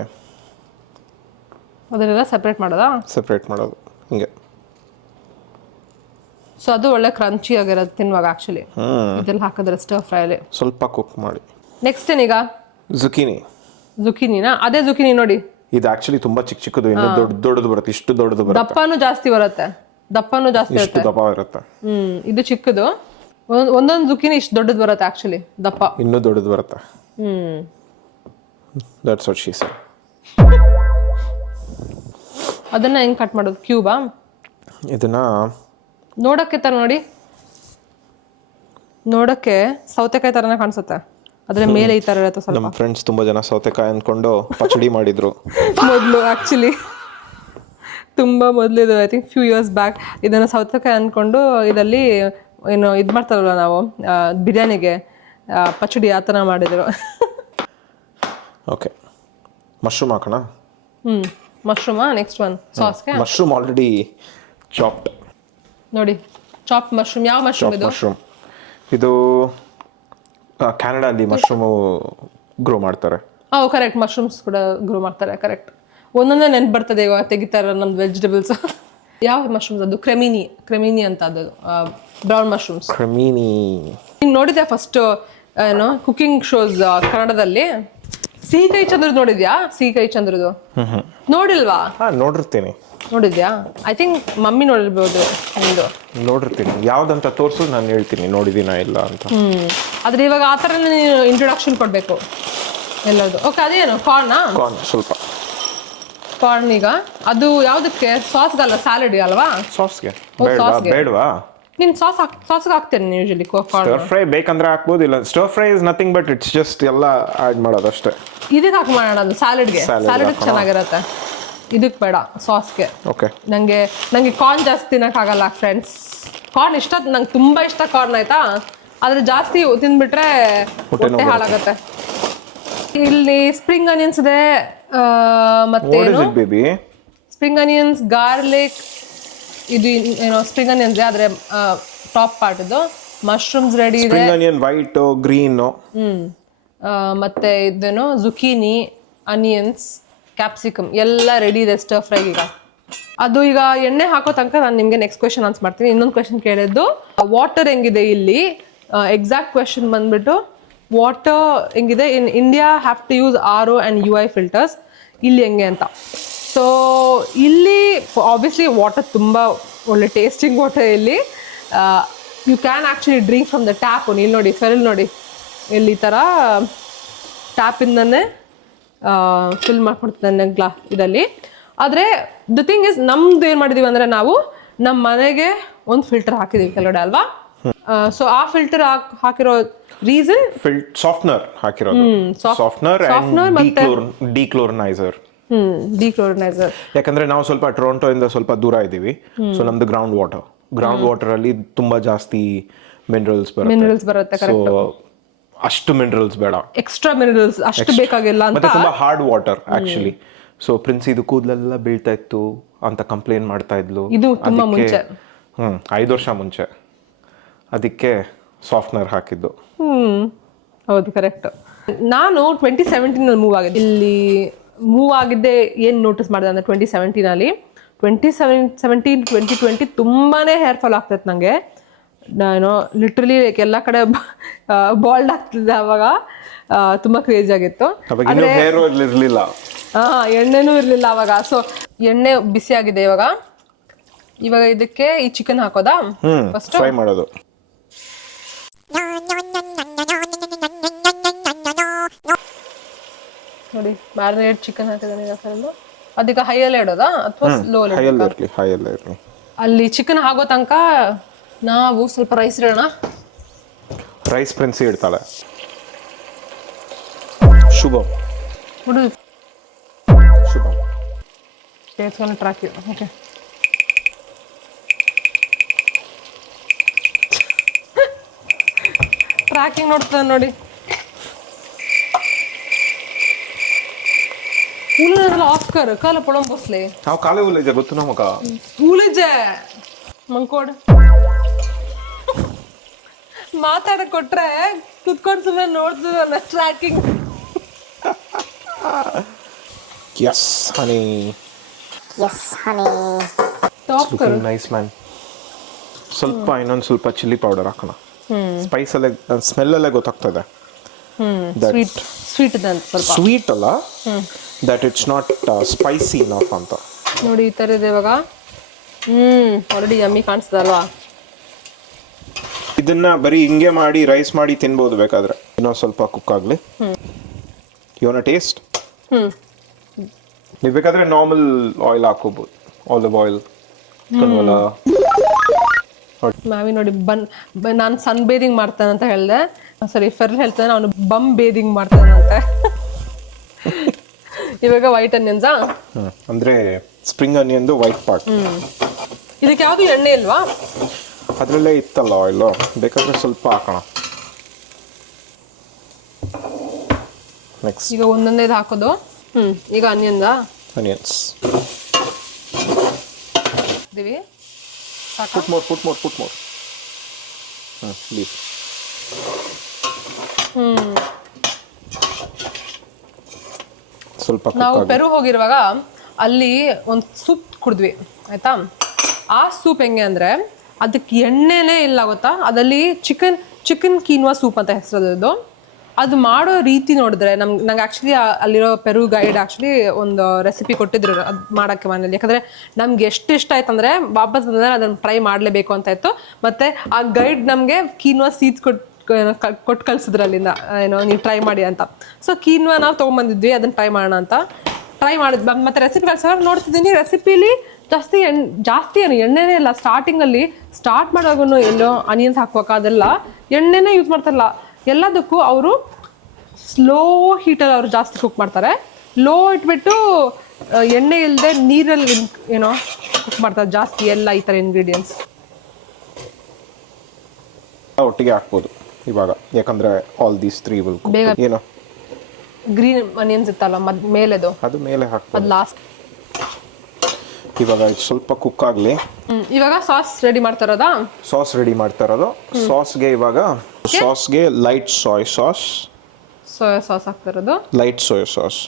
ಅದನ್ನೆಲ್ಲ ಸೆಪ್ರೇಟ್ ಮಾಡೋದಾ? ಸೆಪ್ರೇಟ್ ಮಾಡೋದು ಹಿಂಗೆ. ಸೊ ಅದು ಒಳ್ಳೆ ಕ್ರಂಚಿ ಆಗಿರೋದು ತಿನ್ನುವಾಗ ಆ್ಯಕ್ಚುಲಿ. ಇದೆಲ್ಲ ಹಾಕಿದ್ರೆ ಸ್ಟರ್ ಫ್ರೈಲಿ ಸ್ವಲ್ಪ ಕುಕ್ ಮಾಡಿ. ನೆಕ್ಸ್ಟ್ ಏನೀಗ? ಜುಕಿನಿನಾ? ಅದೇ ಜುಕಿನಿ ನೋಡಿ. ಇದು ಆಕ್ಚುಲಿ ತುಂಬಾ ಚಿಕ್ಕದು, ಇನ್ನೂ ದೊಡ್ಡದು ಬರುತ್ತೆ. ಇಷ್ಟು ದೊಡ್ಡದು ಬರುತ್ತೆ. ದಪ್ಪನೂ ಜಾಸ್ತಿ ಬರುತ್ತೆ. ಇಷ್ಟು ದಪ್ಪ ಇರುತ್ತೆ. ಇದು ಚಿಕ್ಕದು. ಒಂದೊಂದು ಜುಕಿನಿ ಇಷ್ಟು ದೊಡ್ಡದು ಬರುತ್ತೆ ಆಕ್ಚುಲಿ. ದಪ್ಪ ಇನ್ನೂ ದೊಡ್ಡದು ಬರುತ್ತೆ. That's what she said. ಅದನ್ನ ಹೆಂಗ್ ಕಟ್ ಮಾಡೋದು? ಕ್ಯೂಬಾ? ಇದನ್ನ ನೋಡಕ್ಕೆ ತರ ನೋಡಿ, ನೋಡಕ್ಕೆ ಸೌತೆಕಾಯಿ ತರನೇ ಕಾಣಿಸುತ್ತೆ. ಅದ್ರ ಮೇಲೆ ಈ ತರ ಇರುತ್ತೆ ಸ್ವಲ್ಪ. ನಮ್ಮ ಫ್ರೆಂಡ್ಸ್ ತುಂಬಾ ಜನ ಸೌತೆಕಾಯಿ ಅನ್ಕೊಂಡು ಪಚಡಿ ಮಾಡಿದ್ರು ಮೊದಲು. ಆಕ್ಚುಲಿ ತುಂಬಾ ಮೊದಲಿದು, I think few years back ಇದನ್ನ ಸೌತೆಕಾಯಿ ಅಂದ್ಕೊಂಡು ಇದರಲ್ಲಿ ಏನು ಇದು ಮಾಡ್ತಾರಲ್ವ ನಾವು ಬಿರಿಯಾನಿಗೆ ಪಚಡಿ ಆ ಥರ ಮಾಡಿದ್ರು. ಓಕೆ, ಮಶ್ರೂಮ್ ಹಾಕೋಣ. ಮಶ್ರೂಮಾ? ನೆಕ್ಸ್ಟ್ ಒನ್ ಸಾಸ್ಗೆ. ಮಶ್ರೂಮ್ ಆಲ್ರೆಡಿ ಚಾಪ್ಡ್ ನೋಡಿ. Chop mushroom. ಯಾವ ಮಶ್ರೂಮ್ ಇದು? ಮಶ್ರೂಮ್ ಇದು ಕ್ಯಾನಡಾದಲ್ಲಿ ಮಶ್ರೂಮು ಗ್ರೋ ಮಾಡ್ತಾರೆ. ಕರೆಕ್ಟ್, ಮಶ್ರೂಮ್ಸ್ ಕೂಡ ಗ್ರೋ ಮಾಡ್ತಾರೆ. ಕರೆಕ್ಟ್. ಒಂದೊಂದೇ ನೆನ್ಪು ಬರ್ತದೆ ಇವಾಗ ತೆಗಿತಾರೆ ನಮ್ದು ವೆಜಿಟೇಬಲ್ಸ್. ಯಾವ ಮಶ್ರೂಮ್ಸ್ ಅದು? ಕ್ರೆಮಿನಿ ಅಂತ ಅದು ಬ್ರೌನ್ ಮಶ್ರೂಮ್ಸ್. ಕ್ರೆಮಿನಿ ನೀನು ನೋಡಿದ್ಯಾ ಫಸ್ಟ್ ಏನೋ ಕುಕಿಂಗ್ ಶೋಸ್ ಕನ್ನಡದಲ್ಲಿ? ಸಿಹಿಕೈ ಚಂದ್ರದು ನೋಡಿದ್ಯಾ? ಸಿಹಿಕೈ ಚಂದ್ರದು ನೋಡಿಲ್ವಾ? ನೋಡಿರ್ತೀನಿ. ನೋಡಿದ್ಯಾ? ಐ ಥಿಂಕ್ ಮಮ್ಮಿ ನೋಡಿರ್ಬೋದು ನಿಂದು. ನೋಡಿರ್ತೀನಿ. ಯಾವ್ದಂತ ತೋರಿಸು, ನಾನು ಹೇಳ್ತೀನಿ ನೋಡಿದೀನಾ ಇಲ್ಲ ಅಂತ. ಆದ್ರೆ ಇವಾಗ ಆ ಥರನೇ ನೀನು ಇಂಟ್ರೊಡಕ್ಷನ್ ಕೊಡಬೇಕು ಎಲ್ಲದು. ಓಕೆ, ಅದೇನು ಕಾರ್ನಾ? ಕಾರ್ನ್ ಸ್ವಲ್ಪ. ಕಾರ್ನ್ ಈಗ ಅದು ಯಾವುದಕ್ಕೆ? ಸಾಸ್ಗಲ್ಲ, ಸ್ಯಾಲಡ್ ಅಲ್ವಾ? ಸಾಸ್ಗೆ ಸಾಸ್ಗೆ ಬೇಡವಾ? ನೀನು ಸಾಸ್ಗೆ ಹಾಕ್ತೇನೆ ಯೂಶಲಿ ಕಾರ್ನ್. ಸ್ಟರ್ ಫ್ರೈ ಬೇಕಂದ್ರೆ ಹಾಕ್ಬೋದು, ಇಲ್ಲ star fry is nothing but it's just ಎಲ್ಲ ಆಡ್ ಮಾಡೋದು ಅಷ್ಟೇ. ಇದಕ್ಕೆ ಹಾಕಿ ಮಾಡೋಣ, ಅದು ಸ್ಯಾಲಡ್ಗೆ ಚೆನ್ನಾಗಿರುತ್ತೆ. ಇದಕ್ಕೆ ಬೇಡ, ಸಾಸ್ಗೆ. ಓಕೆ. ನನಗೆ ಕಾರ್ನ್ ಜಾಸ್ತಿ ತಿನ್ನೋಕ್ಕಾಗಲ್ಲ ಫ್ರೆಂಡ್ಸ್. ಕಾರ್ನ್ ಇಷ್ಟ, ನಂಗೆ ತುಂಬ ಇಷ್ಟ ಕಾರ್ನ್ ಆಯ್ತಾ. ಆದರೆ ಜಾಸ್ತಿ ತಿಂದ್ಬಿಟ್ರೆ ಹೊಟ್ಟೆ ಹಾಳಾಗುತ್ತೆ. ಇಲ್ಲಿ ಸ್ಪ್ರಿಂಗ್ ಆನಿಯನ್ಸ್ ಇದೆ, ಮತ್ತೆ ಸ್ಪ್ರಿಂಗ್ ಆನಿಯನ್ಸ್, ಗಾರ್ಲಿಕ್, ಇದು ಏನೋ ಸ್ಪ್ರಿಂಗ್ ಆನಿಯನ್ಸ್ ಆದರೆ ಟಾಪ್ ಪಾರ್ಟ್ ಇದು. ಮಶ್ರೂಮ್ಸ್ ರೆಡಿ ಇದೆ. Spring onion white, green. ಮತ್ತೆ ಇದೇನೋ ಜುಕೀನಿ, ಆನಿಯನ್ಸ್, ಕ್ಯಾಪ್ಸಿಕಮ್ ಎಲ್ಲ ರೆಡಿ ಇದೆ ಸ್ಟರ್ ಫ್ರೈಗೆ. ಈಗ ಅದು ಈಗ ಎಣ್ಣೆ ಹಾಕೋ ತನಕ ನಾನು ನಿಮಗೆ ನೆಕ್ಸ್ಟ್ ಕ್ವೆಶನ್ ಆನ್ಸರ್ ಮಾಡ್ತೀನಿ. ಇನ್ನೊಂದು ಕ್ವೆಶನ್ ಕೇಳಿದ್ದು ವಾಟರ್ ಹೆಂಗಿದೆ ಇಲ್ಲಿ, ಎಕ್ಸಾಕ್ಟ್ ಕ್ವೆಶನ್ ಬಂದ್ಬಿಟ್ಟು ವಾಟರ್ ಹೆಂಗಿದೆ in India have to use RO and UI filters, ಇಲ್ಲಿ ಹೆಂಗೆ ಅಂತ. ಸೊ ಇಲ್ಲಿ ಆಬ್ವಿಯಸ್ಲಿ ವಾಟರ್ ತುಂಬ ಒಳ್ಳೆ ಟೇಸ್ಟಿಂಗ್ ವಾಟರ್ ಇಲ್ಲಿ. You can actually drink from the tap. ಇಲ್ಲಿ ನೋಡಿ ಫೆರಲ್ ನೋಡಿ, ಇಲ್ಲಿ ಈ ಥರ ಟ್ಯಾಪಿಂದನೇ ಫಿಲ್ ಮಾಡ್ಕೊಡ್ತಾನೆ ಇದರಲ್ಲಿ. ಆದರೆ ದ ಥಿಂಗ್ ಇಸ್ ನಮ್ದು ಏನು ಮಾಡಿದೀವಿ ಅಂದರೆ ನಾವು ನಮ್ಮ ಮನೆಗೆ ಒಂದು ಫಿಲ್ಟರ್ ಹಾಕಿದೀವಿ ಕೆಳಗಡೆ ಅಲ್ವಾ. ಸೊ ಆ ಫಿಲ್ಟರ್ ಹಾಕಿರೋ ರೀಸನ್ ಸಾಫ್ಟ್ನರ್ ಹಾಕಿರೋದು, ಸಾಫ್ಟ್ನರ್ ಡಿಕ್ಲೋರಿನೈಸರ್. ಯಾಕಂದ್ರೆ ನಾವು ಸ್ವಲ್ಪ ಟೊರೊಂಟೊ ಇಂದ ಸ್ವಲ್ಪ ದೂರ ಇದ್ದೀವಿ. ಸೊ ನಮ್ದು ಗ್ರೌಂಡ್ ವಾಟರ್ ಅಲ್ಲಿ ತುಂಬಾ ಜಾಸ್ತಿ ಮಿನರಲ್ಸ್ ಬರುತ್ತೆ. ಸೊ ಅಷ್ಟು ಮಿನರಲ್ಸ್ ಬೇಡ, ಎಕ್ಸ್ಟ್ರಾ ಮಿನರಲ್ಸ್ ಅಷ್ಟು ಬೇಕಾಗಿಲ್ಲ ಅಂತ. ಮತ್ತೆ ತುಂಬಾ hard water actually. So prince ಇದು ಕೂದಲೆಲ್ಲ ಬೀಳ್ತಾ ಇತ್ತು ಅಂತ ಕಂಪ್ಲೇಂಟ್ ಮಾಡ್ತಾ ಇದ್ಲು. ಇದು ತುಂಬಾ ಮುಂಚೆ 5 ವರ್ಷ ಮುಂಚೆ, ಅದಕ್ಕೆ ಸಾಫ್ಟ್ನರ್ ಹಾಕಿದ್ದು. ಹೌದು, ಕರೆಕ್ಟ್. ನಾನು 2017 ಮೂವ್ ಆಗಿದ್ದೆ. ಇಲ್ಲಿ ಮೂವ್ ಆಗಿದ್ದೆ ಏನು ನೋಟಿಸ್ ಮಾಡಿದೆ ಅಂದರೆ 2017 2020 ತುಂಬಾನೇ ಹೇರ್ ಫಾಲ್ ಆಗ್ತೈತೆ ನನಗೆ. ನಾನು ಲಿಟ್ರಲಿ ಎಲ್ಲ ಕಡೆ ಬಾಲ್ಡ್ ಆಗ್ತಿದ್ದೆ ಅವಾಗ. ತುಂಬ ಕ್ರೇಜಿ ಆಗಿತ್ತು. ಎಣ್ಣೆನೂ ಇರಲಿಲ್ಲ ಅವಾಗ. ಸೊ ಎಣ್ಣೆ ಬಿಸಿ ಆಗಿದೆ ಇವಾಗ. ಇದಕ್ಕೆ ಈ ಚಿಕನ್ ಹಾಕೋದಾ ಫಸ್ಟ್ ಫ್ರೈ ಮಾಡೋದು. ನೋಡಿ ಮ್ಯಾರಿನೇಟ್ ಚಿಕನ್ ಹಾಕಿದಾನೆ. ಅದಕ್ಕೆ ಹೈಯಲ್ಲೇ ಇಡೋದಾ ಅಥವಾ ಲೋ ಇರಲಿ? ಅಲ್ಲಿ ಚಿಕನ್ ಆಗೋ ತನಕ ನಾವು ಸ್ವಲ್ಪ ರೈಸ್ ಇಡೋಣ. ರೈಸ್ ಪ್ರಿನ್ಸಿ ಇಡ್ತಾಳೆ. ಶುಭಂ ಟ್ರಾಕ್. ಓಕೆ, ಟ್ರ್ಯಾಕಿಂಗ್ ನೋಡ್ತದೆ ನೋಡಿ. ಆಫ್ಕರ್ ಕಾಲ ಪೊಳಂ ಬಸ್ಲೆ ನಾವು ಕಾಲೇ ಉಳಿದೆ ಗೊತ್ತು ನಮಗ ಉಳಿಜೆ ಮಂಕೋಡ್ ಮಾತಾಡಕ್ ಕೊಟ್ರೆ ಕುತ್ಕೊಂಡು ಸುಮ್ಮನೆ ನೋಡ್ತದ tracking. Yes honey, top nice man. ಸ್ವಲ್ಪ ಇನ್ನೊಂದು ಸ್ವಲ್ಪ ಚಿಲ್ಲಿ ಪೌಡರ್ ಹಾಕೋಣ. ಸ್ಪೈಸ್ ಅಲ್ಲೇ ಸ್ಮೆಲ್ ಅಲ್ಲೇ ಗೊತ್ತಾಗ್ತದೆ. ಸ್ವೀಟ್ ಅಲ್ಲ, that it's not spicy enough ಅಂತ. ನೋಡಿ ಈ ತರ ಇದೆ ಇವಾಗ. ಆಲ್ರೆಡಿ ಯಮ್ಮಿ ಕಾಣಿಸ್ತದಲ್ವಾ. ಇದನ್ನ ಬರೀ ಹಿಂಗೆ ಮಾಡಿ ರೈಸ್ ಮಾಡಿ ತಿನ್ಬೋದು ಬೇಕಾದ್ರೆ. ಇನ್ನೊಂದು ಸ್ವಲ್ಪ ಕುಕ್ ಆಗಲಿ. ಯೋನ ಟೇಸ್ಟ್ ನೀವು ಬೇಕಾದ್ರೆ ನಾರ್ಮಲ್ ಆಯಿಲ್ ಹಾಕೋಬಹುದು. Olive oil, canola. ಮಾವಿ ನೋಡಿ ನಾನು ಸನ್ ಬೇದಿಂಗ್ ಮಾಡ್ತಾನಂತ ಹೇಳಿದೆ. ಸರಿ, ಫೆರ್ಲ್ ಹೇಳ್ತಾನೆ ಅವನು ಬಮ್ ಬೇದಿಂಗ್ ಮಾಡ್ತಾನಂತೆ. ಇವಾಗ ವೈಟ್ ಅನಿಯನ್ಸಾ ಅಂದ್ರೆ ಸ್ಪ್ರಿಂಗ್ ಅನಿಯನ್ ವೈಟ್ ಪಾರ್ಟ್. ಇದಕ್ಕೆ ಯಾವುದು ಎಣ್ಣೆ ಇಲ್ವಾ? ಅದರಲ್ಲೇ ಇತ್ತಲ್ಲ ಆಯಿಲ್, ಬೇಕಾದ್ರೆ ಸ್ವಲ್ಪ ಹಾಕೋಣ. ನೆಕ್ಸ್ಟ್ ಈಗ ಒಂದೊಂದೇ ಹಾಕೋದು. ಈಗ ಅನಿಯನ್ಸ್ ಇದೀವಿ. put more leave. ಸ್ವಲ್ಪ ನಾವು ಪೆರು ಹೋಗಿರುವಾಗ ಅಲ್ಲಿ ಒಂದು ಸೂಪ್ ಕುಡಿದ್ವಿ ಆಯ್ತಾ. ಆ ಸೂಪ್ ಹೆಂಗೆ ಅಂದ್ರೆ ಅದಕ್ಕೆ ಎಣ್ಣೆನೇ ಇಲ್ಲ ಗೊತ್ತಾ. ಅದಲ್ಲಿ ಚಿಕನ್ ಕೀನ್ವಾ ಸೂಪ್ ಅಂತ ಹೆಸರದು. ಅದು ಮಾಡೋ ರೀತಿ ನೋಡಿದ್ರೆ ನಂಗೆ ಆ್ಯಕ್ಚುಲಿ ಅಲ್ಲಿರೋ ಪೆರು ಗೈಡ್ ಆ್ಯಕ್ಚುಲಿ ಒಂದು ರೆಸಿಪಿ ಕೊಟ್ಟಿದ್ರು ಅದು ಮಾಡೋಕ್ಕೆ ಮನೇಲಿ. ಯಾಕಂದರೆ ನಮ್ಗೆ ಎಷ್ಟು ಇಷ್ಟ ಆಯ್ತು ಅಂದರೆ ವಾಪಸ್ ಬಂದರೆ ಅದನ್ನು ಟ್ರೈ ಮಾಡಲೇಬೇಕು ಅಂತ ಇತ್ತು. ಮತ್ತು ಆ ಗೈಡ್ ನಮಗೆ ಕೀನ್ವಾ ಸೀಡ್ಸ್ ಕೊಟ್ಟು ಕಳ್ಸಿದ್ರು ಅಲ್ಲಿಂದ, ಏನೋ ನೀವು ಟ್ರೈ ಮಾಡಿ ಅಂತ. ಸೊ ಕೀನ್ವಾ ನಾವು ತೊಗೊಂಬಂದಿದ್ವಿ, ಅದನ್ನು ಟ್ರೈ ಮಾಡೋಣ ಅಂತ ಟ್ರೈ ಮಾಡಿದ್ವಿ. ಮತ್ತು ರೆಸಿಪಿ ಕಳ್ಸೋವಾಗ ನೋಡ್ತಿದ್ದೀನಿ ರೆಸಿಪಿಲಿ ಜಾಸ್ತಿ ಏನು ಎಣ್ಣೆನೇ ಇಲ್ಲ. ಸ್ಟಾರ್ಟ್ ಮಾಡುವಾಗೂ ಎಲ್ಲೋ ಆನಿಯನ್ಸ್ ಹಾಕುವಾಗ ಅದೆಲ್ಲ ಎಣ್ಣೆನೇ ಯೂಸ್ ಮಾಡ್ತಾರಲ್ಲ. ಎಲ್ಲದಕ್ಕೂ ಅವರು ಸ್ಲೋ ಹೀಟಲ್ಲಿ ಅವರು ಜಾಸ್ತಿ ಕುಕ್ ಮಾಡ್ತಾರೆ. ಲೋ ಇಟ್ಬಿಟ್ಟು ಎಣ್ಣೆ ಇಲ್ಲದೆ ನೀರಲ್ಲಿ ಏನೋ ಕುಕ್ ಮಾಡ್ತಾರೆ ಜಾಸ್ತಿ ಎಲ್ಲ ಈ ಥರ ಇಂಗ್ರೀಡಿಯೆಂಟ್ಸ್. ಒಟ್ಟಿಗೆ ಹಾಕ್ಬೋದು ಇವಾಗ, ಯಾಕಂದ್ರೆ ಆಲ್ ದೀಸ್ ತ್ರೀ ವಿಲ್ ಬೇಗ. ಏನೋ ಗ್ರೀನ್ ಆನಿಯನ್ಸ್ ಇತ್ತಲ್ಲ ಮೇಲೆದು, ಅದು ಮೇಲೆ ಹಾಕ್ಬೋದು. ಅದು ಲಾಸ್ಟ್. ಇವಾಗ ಸ್ವಲ್ಪ ಕುಕ್ ಆಗಲಿ. ಇವಾಗ ಸಾಸ್ ರೆಡಿ ಮಾಡ್ತಾ ಇರೋದಾ? ಸಾಸ್ ರೆಡಿ ಮಾಡ್ತಾ ಇರೋದು. ಸಾಸ್ಗೆ ಲೈಟ್ ಸೋಯಾ ಸಾಸ್ ಹಾಕ್ತಾ ಇರೋದು. Light soya sauce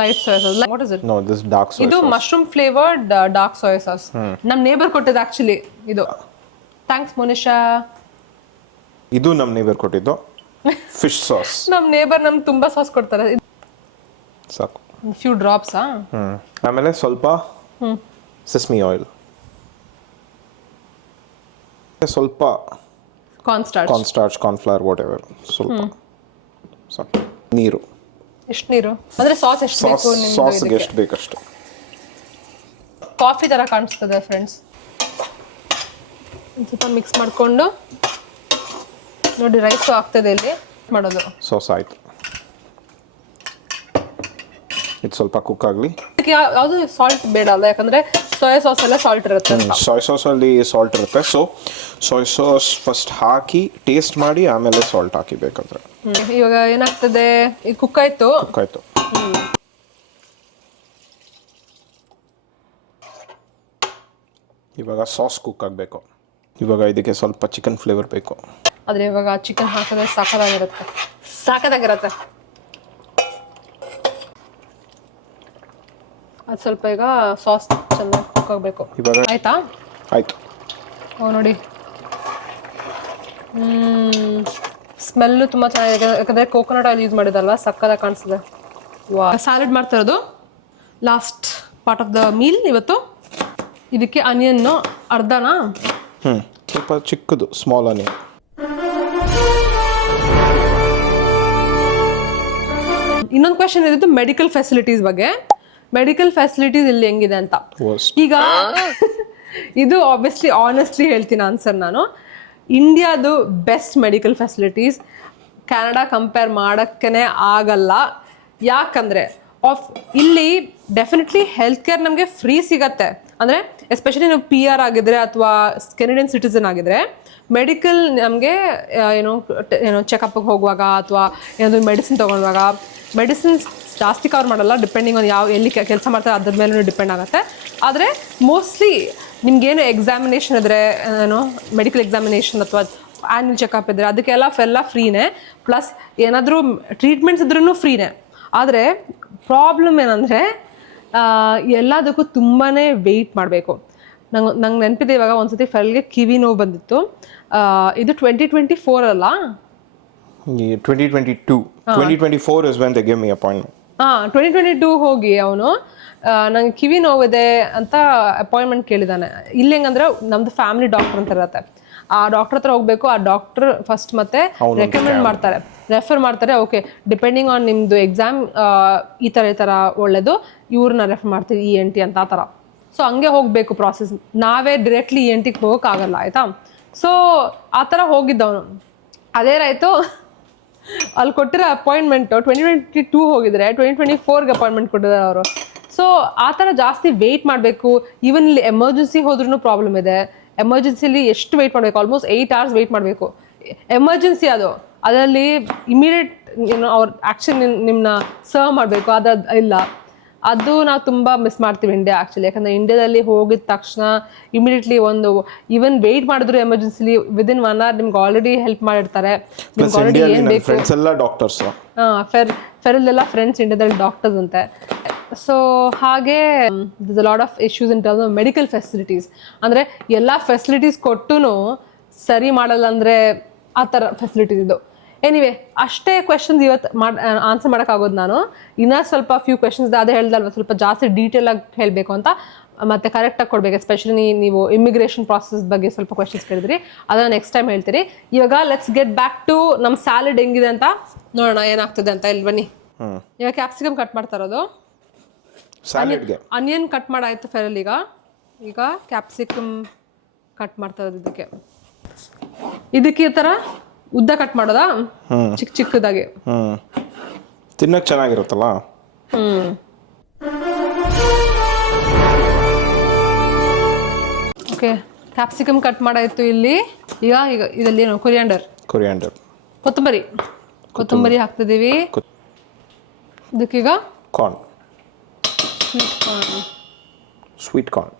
light soya sauce. What is it? No, this dark soy ಇದು sauce. Mushroom flavoured dark soya sauce. ನಮ್ಮ ನೇಬರ್ ಕೊಟ್ಟಿದ್ದು ಆಕ್ಚುಲಿ ಇದು. ಥ್ಯಾಂಕ್ಸ್ ಮೋನಿಶಾ. ಇದು ನಮ್ಮ ನೇಬರ್ ಕೊಟ್ಟಿದ್ದು ಫಿಶ್ ಸಾಸ್. ನಮ್ಮ ನೇಬರ್ ನಮ್ಗೆ ತುಂಬಾ ಸಾಸ್ ಕೊಡ್ತಾರೆ. ಸಾಕು. Few drops. ಆಮೇಲೆ ಸ್ವಲ್ಪ ಸೆಸ್ಮಿ ಆಯಿಲ್, ಸ್ವಲ್ಪ ಕಾರ್ನ್ ಕಾರ್ನ್ಸ್ಟಾರ್ಚ್, ಕಾರ್ನ್ಫ್ಲವರ್, ವಾಟ್ ಎವರ್, ಸ್ವಲ್ಪ ಸಾಕು. ನೀರು. ಎಷ್ಟು ನೀರು ಅಂದ್ರೆ ಸಾಸ್ ಎಷ್ಟು ಬೇಕು ಸಾಸ್ಗೆ ನಿಮ್ಗೆ? ಎಷ್ಟು ಬೇಕಷ್ಟು. ಕಾಫಿ ತರ ಕಾಣಿಸ್ತದೆ ಫ್ರೆಂಡ್ಸ್. ಒಂದು ಸ್ವಲ್ಪ ಮಿಕ್ಸ್ ಮಾಡಿಕೊಂಡು ನೋಡಿ ರೈಸು ಆಗ್ತದೆ ಇಲ್ಲಿ ಮಾಡೋದು. ಸಾಸ್ ಆಯ್ತು. ಇದು ಸ್ವಲ್ಪ ಕುಕ್ ಆಗಲಿ. ಯಾವುದು ಸಾಲ್ಟ್ ಬೇಡ ಅಲ್ಲ, ಯಾಕಂದ್ರೆ ಸೋಯಾ ಸಾಸ್ ಎಲ್ಲ ಸಾಲ್ಟ್ ಇರುತ್ತೆ. ಸೋಯಾ ಸಾಸಲ್ಲಿ ಸಾಲ್ಟ್ ಇರುತ್ತೆ, ಸೊ ಸೋಯಾ ಸಾಸ್ ಫಸ್ಟ್ ಹಾಕಿ ಟೇಸ್ಟ್ ಮಾಡಿ ಆಮೇಲೆ ಸಾಲ್ಟ್ ಹಾಕಿ ಬೇಕಾದ್ರೆ. ಇವಾಗ ಏನಾಗ್ತದೆ, ಈಗ ಕುಕ್ ಆಯ್ತು. ಕುಕ್ ಆಯ್ತು. ಇವಾಗ ಸಾಸ್ ಕುಕ್ ಆಗಬೇಕು. ಇವಾಗ ಇದಕ್ಕೆ ಸ್ವಲ್ಪ ಚಿಕನ್ ಫ್ಲೇವರ್ ಬೇಕು. ಆದ್ರೆ ಇವಾಗ ಚಿಕನ್ ಹಾಕಿದ್ರೆ ಸಾಕಾಗಿರುತ್ತೆ. ಅದು ಸ್ವಲ್ಪ ಈಗ ಸಾಸ್ ಚೆನ್ನಾಗಿ ಕುಕ್ ಆಗಬೇಕು. ಇವಾಗ ಆಯ್ತಾ? ಆಯ್ತು. ಓ ನೋಡಿ, ಸ್ಮೆಲ್ಲು ತುಂಬ ಚೆನ್ನಾಗಿದೆ, ಯಾಕಂದರೆ ಕೋಕೋನಟ್ ಆಯಿಲ್ ಯೂಸ್ ಮಾಡಿದಲ್ವ, ಸಕ್ಕತ್ತಾಗಿ ಕಾಣಿಸ್ತದೆ. ವಾ, ಸ್ಯಾಲಡ್ ಮಾಡ್ತಾ ಇರೋದು last part of the meal ಇವತ್ತು. ಇದಕ್ಕೆ ಅನಿಯನ್ನು ಅರ್ಧನಾ, ಸ್ವಲ್ಪ ಚಿಕ್ಕದು ಸ್ಮಾಲ್ ಆನಿಯನ್. ಇನ್ನೊಂದು ಕ್ವೆಶನ್ ಇದ್ದು ಮೆಡಿಕಲ್ ಫೆಸಿಲಿಟೀಸ್ ಬಗ್ಗೆ. ಮೆಡಿಕಲ್ ಫೆಸಿಲಿಟೀಸ್ ಇಲ್ಲಿ ಹೆಂಗಿದೆ ಅಂತ. ಈಗ ಇದು ಆಬ್ವಿಯಸ್ಲಿ ಆನೆಸ್ಟ್ಲಿ ಹೇಳ್ತೀನಿ ಆನ್ಸರ್ ನಾನು. ಇಂಡಿಯಾದು best medical facilities Canada compare ಮಾಡೋಕ್ಕೇ ಆಗಲ್ಲ. ಯಾಕಂದರೆ ಇಲ್ಲಿ ಡೆಫಿನೆಟ್ಲಿ ಹೆಲ್ತ್ ಕೇರ್ ನಮಗೆ ಫ್ರೀ ಸಿಗತ್ತೆ. ಅಂದರೆ ಎಸ್ಪೆಷಲಿ ನೀವು PR ಆಗಿದ್ರೆ ಅಥವಾ ಕೆನಡಿಯನ್ ಸಿಟಿಸನ್ ಆಗಿದ್ರೆ ಮೆಡಿಕಲ್ ನಮಗೆ ಏನೋ ಚೆಕಪ್ಗೆ ಹೋಗುವಾಗ ಅಥವಾ ಏನಾದರೂ ಮೆಡಿಸಿನ್ ತೊಗೊಳುವಾಗ ಮೆಡಿಸಿನ್ಸ್ ಜಾಸ್ತಿ ಕವರ್ ಮಾಡಲ್ಲ, ಡಿಪೆಂಡಿಂಗ್ ಆನ್ ಎಲ್ಲಿ ಕೆಲಸ ಮಾಡ್ತಾರೆ ಅದ್ರ ಮೇಲೂ ಡಿಪೆಂಡ್ ಆಗುತ್ತೆ. ಆದರೆ ಮೋಸ್ಟ್ಲಿ ನಿಮ್ಗೇನು ಎಕ್ಸಾಮಿನೇಷನ್ ಇದ್ದರೆ, ಮೆಡಿಕಲ್ ಎಕ್ಸಾಮಿನೇಷನ್ ಅಥವಾ ಆ್ಯನ್ಯಲ್ ಚೆಕಪ್ ಇದ್ದರೆ ಅದಕ್ಕೆಲ್ಲ ಫ್ರೀನೇ. ಪ್ಲಸ್ ಏನಾದರೂ ಟ್ರೀಟ್ಮೆಂಟ್ಸ್ ಇದ್ರೂ ಫ್ರೀನೇ. ಆದರೆ ಪ್ರಾಬ್ಲಮ್ ಏನಂದರೆ ಎಲ್ಲದಕ್ಕೂ ತುಂಬಾ ವೆಯ್ಟ್ ಮಾಡಬೇಕು. ನಂಗೆ ನೆನಪಿದೆ, ಇವಾಗ ಒಂದ್ಸತಿ ಫೆಲ್ಗೆ ಕಿವಿ ನೋವು ಬಂದಿತ್ತು. ಇದು 2024 ಅಲ್ಲ, 2024 is when they gave me appointment. 2022 ಹೋಗಿ ಅವನು ನಂಗೆ ಕಿವಿ ನೋವಿದೆ ಅಂತ ಅಪಾಯಿಂಟ್ಮೆಂಟ್ ಕೇಳಿದ್ದಾನೆ. ಇಲ್ಲಿ ಹೆಂಗಂದ್ರೆ ನಮ್ದು ಫ್ಯಾಮಿಲಿ ಡಾಕ್ಟರ್ ಅಂತ ಇರತ್ತೆ, ಆ ಡಾಕ್ಟರ್ ಹತ್ರ ಹೋಗ್ಬೇಕು. ಆ ಡಾಕ್ಟರ್ ಫಸ್ಟ್ ಮತ್ತೆ ರೆಫರ್ ಮಾಡ್ತಾರೆ. ಓಕೆ, ಡಿಪೆಂಡಿಂಗ್ ಆನ್ ನಿಮ್ಮದು ಎಕ್ಸಾಮ್ ಈ ಥರ ಒಳ್ಳೇದು, ಇವ್ರನ್ನ ರೆಫರ್ ಮಾಡ್ತೀವಿ ENT ಅಂತ, ಆ ಥರ. ಸೊ ಹಂಗೆ ಹೋಗಬೇಕು ಪ್ರಾಸೆಸ್. ನಾವೇ ಡೈರೆಕ್ಟ್ಲಿ ENTಗೆ ಹೋಗೋಕ್ಕಾಗಲ್ಲ, ಆಯಿತಾ? ಸೊ ಆ ಥರ ಹೋಗಿದ್ದವನು. ಅದೇನಾಯಿತು, ಅಲ್ಲಿ ಕೊಟ್ಟಿರೋ ಅಪಾಯಿಂಟ್ಮೆಂಟು 2022 ಹೋಗಿದ್ರೆ 2024ಗೆ ಅಪಾಯಿಂಟ್ಮೆಂಟ್ ಕೊಟ್ಟಿದ್ದಾರೆ ಅವರು. ಸೊ ಆ ಥರ ಜಾಸ್ತಿ ವೆಯ್ಟ್ ಮಾಡಬೇಕು. ಈವನ್ ಇಲ್ಲಿ ಎಮರ್ಜೆನ್ಸಿ ಹೋದ್ರೂ ಪ್ರಾಬ್ಲಮ್ ಇದೆ. ಎಮರ್ಜೆನ್ಸಿಲಿ ಎಷ್ಟು ವೆಯ್ಟ್ ಮಾಡಬೇಕು, ಆಲ್ಮೋಸ್ಟ್ 8 hours ವೆಯ್ಟ್ ಮಾಡಬೇಕು. ಎಮರ್ಜೆನ್ಸಿ ಅದರಲ್ಲಿ ಇಮಿಡಿಯೇಟ್ ಅವ್ರ ಆ್ಯಕ್ಷನ್ ನಿಮ್ಮನ್ನ ಸರ್ವ್ ಮಾಡಬೇಕು, ಅದು ಇಲ್ಲ. ಅದು ನಾವು ತುಂಬ ಮಿಸ್ ಮಾಡ್ತೀವಿ ಇಂಡಿಯಾ ಆ್ಯಕ್ಚುಲಿ. ಯಾಕಂದರೆ ಇಂಡಿಯಾದಲ್ಲಿ ಹೋಗಿದ ತಕ್ಷಣ ಇಮಿಡಿಯೇಟ್ಲಿ ಈವನ್ ವೆಯ್ಟ್ ಮಾಡಿದ್ರು ಎಮರ್ಜೆನ್ಸಿಲಿ ವಿದಿನ್ 1 hour ನಿಮ್ಗೆ ಆಲ್ರೆಡಿ ಹೆಲ್ಪ್ ಮಾಡಿರ್ತಾರೆ. ನಿಮ್ಗೆ ಆಲ್ರೆಡಿ ಏನು ಬೇಕು. ಫೆರಲ್ಲೆಲ್ಲ ಫ್ರೆಂಡ್ಸ್ ಇಂಡಿಯಾದಲ್ಲಿ ಡಾಕ್ಟರ್ಸ್ ಅಂತೆ. ಸೊ ಹಾಗೆ this a lot of issues in terms of medical facilities. ಅಂದರೆ ಎಲ್ಲ ಫೆಸಿಲಿಟೀಸ್ ಕೊಟ್ಟು ಸರಿ ಮಾಡಲ್ಲ ಅಂದರೆ ಆ ಥರ ಫೆಸಿಲಿಟೀಸ್ ಇದು. ಎನಿವೆ, ಅಷ್ಟೇ ಕ್ವೆಶನ್ಸ್ ಇವತ್ತು ಆನ್ಸರ್ ಮಾಡೋಕ್ಕಾಗೋದು ನಾನು. ಇನ್ನೂ ಸ್ವಲ್ಪ ಫ್ಯೂ ಕ್ವೆಶನ್ಸ್ ಅದೇ ಹೇಳ್ದಲ್ವ, ಸ್ವಲ್ಪ ಜಾಸ್ತಿ ಡೀಟೇಲಾಗಿ ಹೇಳಬೇಕು ಅಂತ, ಮತ್ತು ಕರೆಕ್ಟಾಗಿ ಕೊಡಬೇಕು. ಎಸ್ಪೆಷಲಿ ನೀವು ಇಮಿಗ್ರೇಷನ್ ಪ್ರಾಸೆಸ್ ಬಗ್ಗೆ ಸ್ವಲ್ಪ ಕ್ವೆಶನ್ಸ್ ಕೇಳಿದ್ರಿ, ಅದನ್ನು ನೆಕ್ಸ್ಟ್ ಟೈಮ್ ಹೇಳ್ತೀರಿ. ಇವಾಗ ಲೆಟ್ಸ್ ಗೆಟ್ ಬ್ಯಾಕ್ ಟು ನಮ್ಮ ಸ್ಯಾಲಡ್ ಹೆಂಗಿದೆ ಅಂತ ನೋಡೋಣ, ಏನಾಗ್ತದೆ ಅಂತ. ಇಲ್ಲಿ ಬನ್ನಿ. ಇವಾಗ ಕ್ಯಾಪ್ಸಿಕಮ್ ಕಟ್ ಮಾಡ್ತಾ ಇರೋದು. ಅನಿಯನ್ ಕಟ್ ಮಾಡಾಯ್ತು ಫೆರಲ್. ಈಗ ಕ್ಯಾಪ್ಸಿಕಮ್ ಕಟ್ ಮಾಡ್ತಾ ಇರೋದು. ಇದಕ್ಕೆ ಈ ಥರ ಉದ್ದ ಕಟ್ ಮಾಡೋದಾ, ಚಿಕ್ಕದಾಗಿ. ತಿನ್ನಕ್ಕೆ ಚೆನ್ನಾಗಿರುತ್ತಲ್ಲ. ಓಕೆ, ಕ್ಯಾಪ್ಸಿಕಮ್ ಕಟ್ ಮಾಡಾಯ್ತು ಇಲ್ಲಿ. ಈಗ ಇದರಲ್ಲಿ ಏನು, ಕೊರಿಯಾಂಡರ್, ಕೊತ್ತಂಬರಿ ಹಾಕ್ತಿದ್ದೀವಿ. ಇದಕ್ಕೀಗ ಸ್ವೀಟ್ ಕಾರ್ನ್.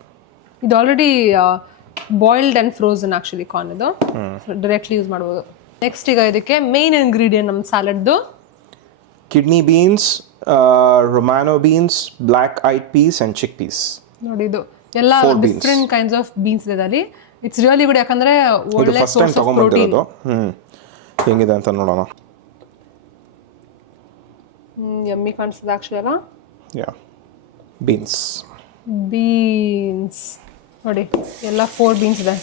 ಇದು already boiled and frozen actually corn. ಇದು ಡೈರೆಕ್ಟ್ಲಿ ಯೂಸ್ ಮಾಡ್ಬೋದು. ನೆಕ್ಸ್ಟ್ ಈಗ ಇದಕ್ಕೆ ಮೇನ್ ಇಂಗ್ರೀಡಿಯೆಂಟ್ ನಮ್ಮ ಸ್ಯಾಲಡ್ದು kidney beans, romano beans, black eyed peas and chickpeas. ನೋಡಿ ಇದು ಎಲ್ಲ ಡಿಫ್ರೆಂಟ್ ಕೈಂಡ್ಸ್ ಆಫ್ ಬೀನ್ಸ್ ಇದೆ ಅಲ್ಲಿ. ಇಟ್ಸ್ ರಿಯಲಿ ಗುಡ್, ಯಾಕಂದ್ರೆ ಒಳ್ಳೆ ಸೋರ್ಸ್ ಆಫ್ ಪ್ರೋಟೀನ್. ಹೆಂಗಿದೆ ಅಂತ ನೋಡೋಣ. ಯಮ್ಮಿ ಕಾಣಿಸ್ತದೆ ಆಕ್ಚುಲಿ ಅಲ್ಲ. ಯಾ, ಬೀನ್ಸ್ ನೋಡಿ ಎಲ್ಲ 4 ಬೀನ್ಸ್ ಇದೆ.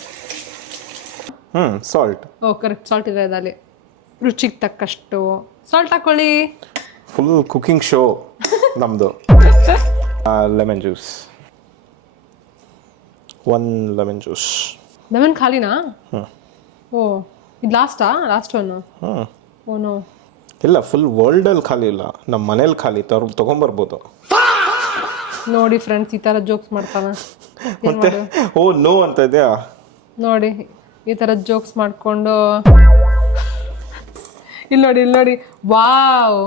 ಸಾಲ್ಟ್. ಓ ಕರೆಕ್ಟ್, ಸಾಲ್ಟ್ ಇದೆ ಅಲ್ಲಿ. ರುಚಿಗೆ ತಕ್ಕಷ್ಟು ಸಾಲ್ಟ್ ಹಾಕೊಳ್ಳಿ. ಫುಲ್ ಕುಕಿಂಗ್ ಶೋ ನಮ್ಮದು. Lemon juice, 1 lemon juice. Lemon ಖಾಲಿನಾ? ಓ ಇದು ಲಾಸ್ಟ್ ಒನ್. ಓ ನೋ, ಇಲ್ಲ ಫುಲ್ ವರ್ಲ್ಡಲ್ಲಿ ಖಾಲಿ ಇಲ್ಲ, ನಮ್ಮ ಮನೇಲಿ ಖಾಲಿ. ತೊಗೊಂಬರ್ಬೋದು. ನೋಡಿ ಫ್ರೆಂಡ್ಸ್, ಈ ಥರ ಜೋಕ್ಸ್ ಮಾಡ್ತಾನೆ. ಮತ್ತೆ ಓ ನೋ ಅಂತ ಇದೆಯಾ ನೋಡಿ, ಈ ಥರ ಜೋಕ್ಸ್ ಮಾಡಿಕೊಂಡು. ಇಲ್ಲಿ ನೋಡಿ ವಾವ್,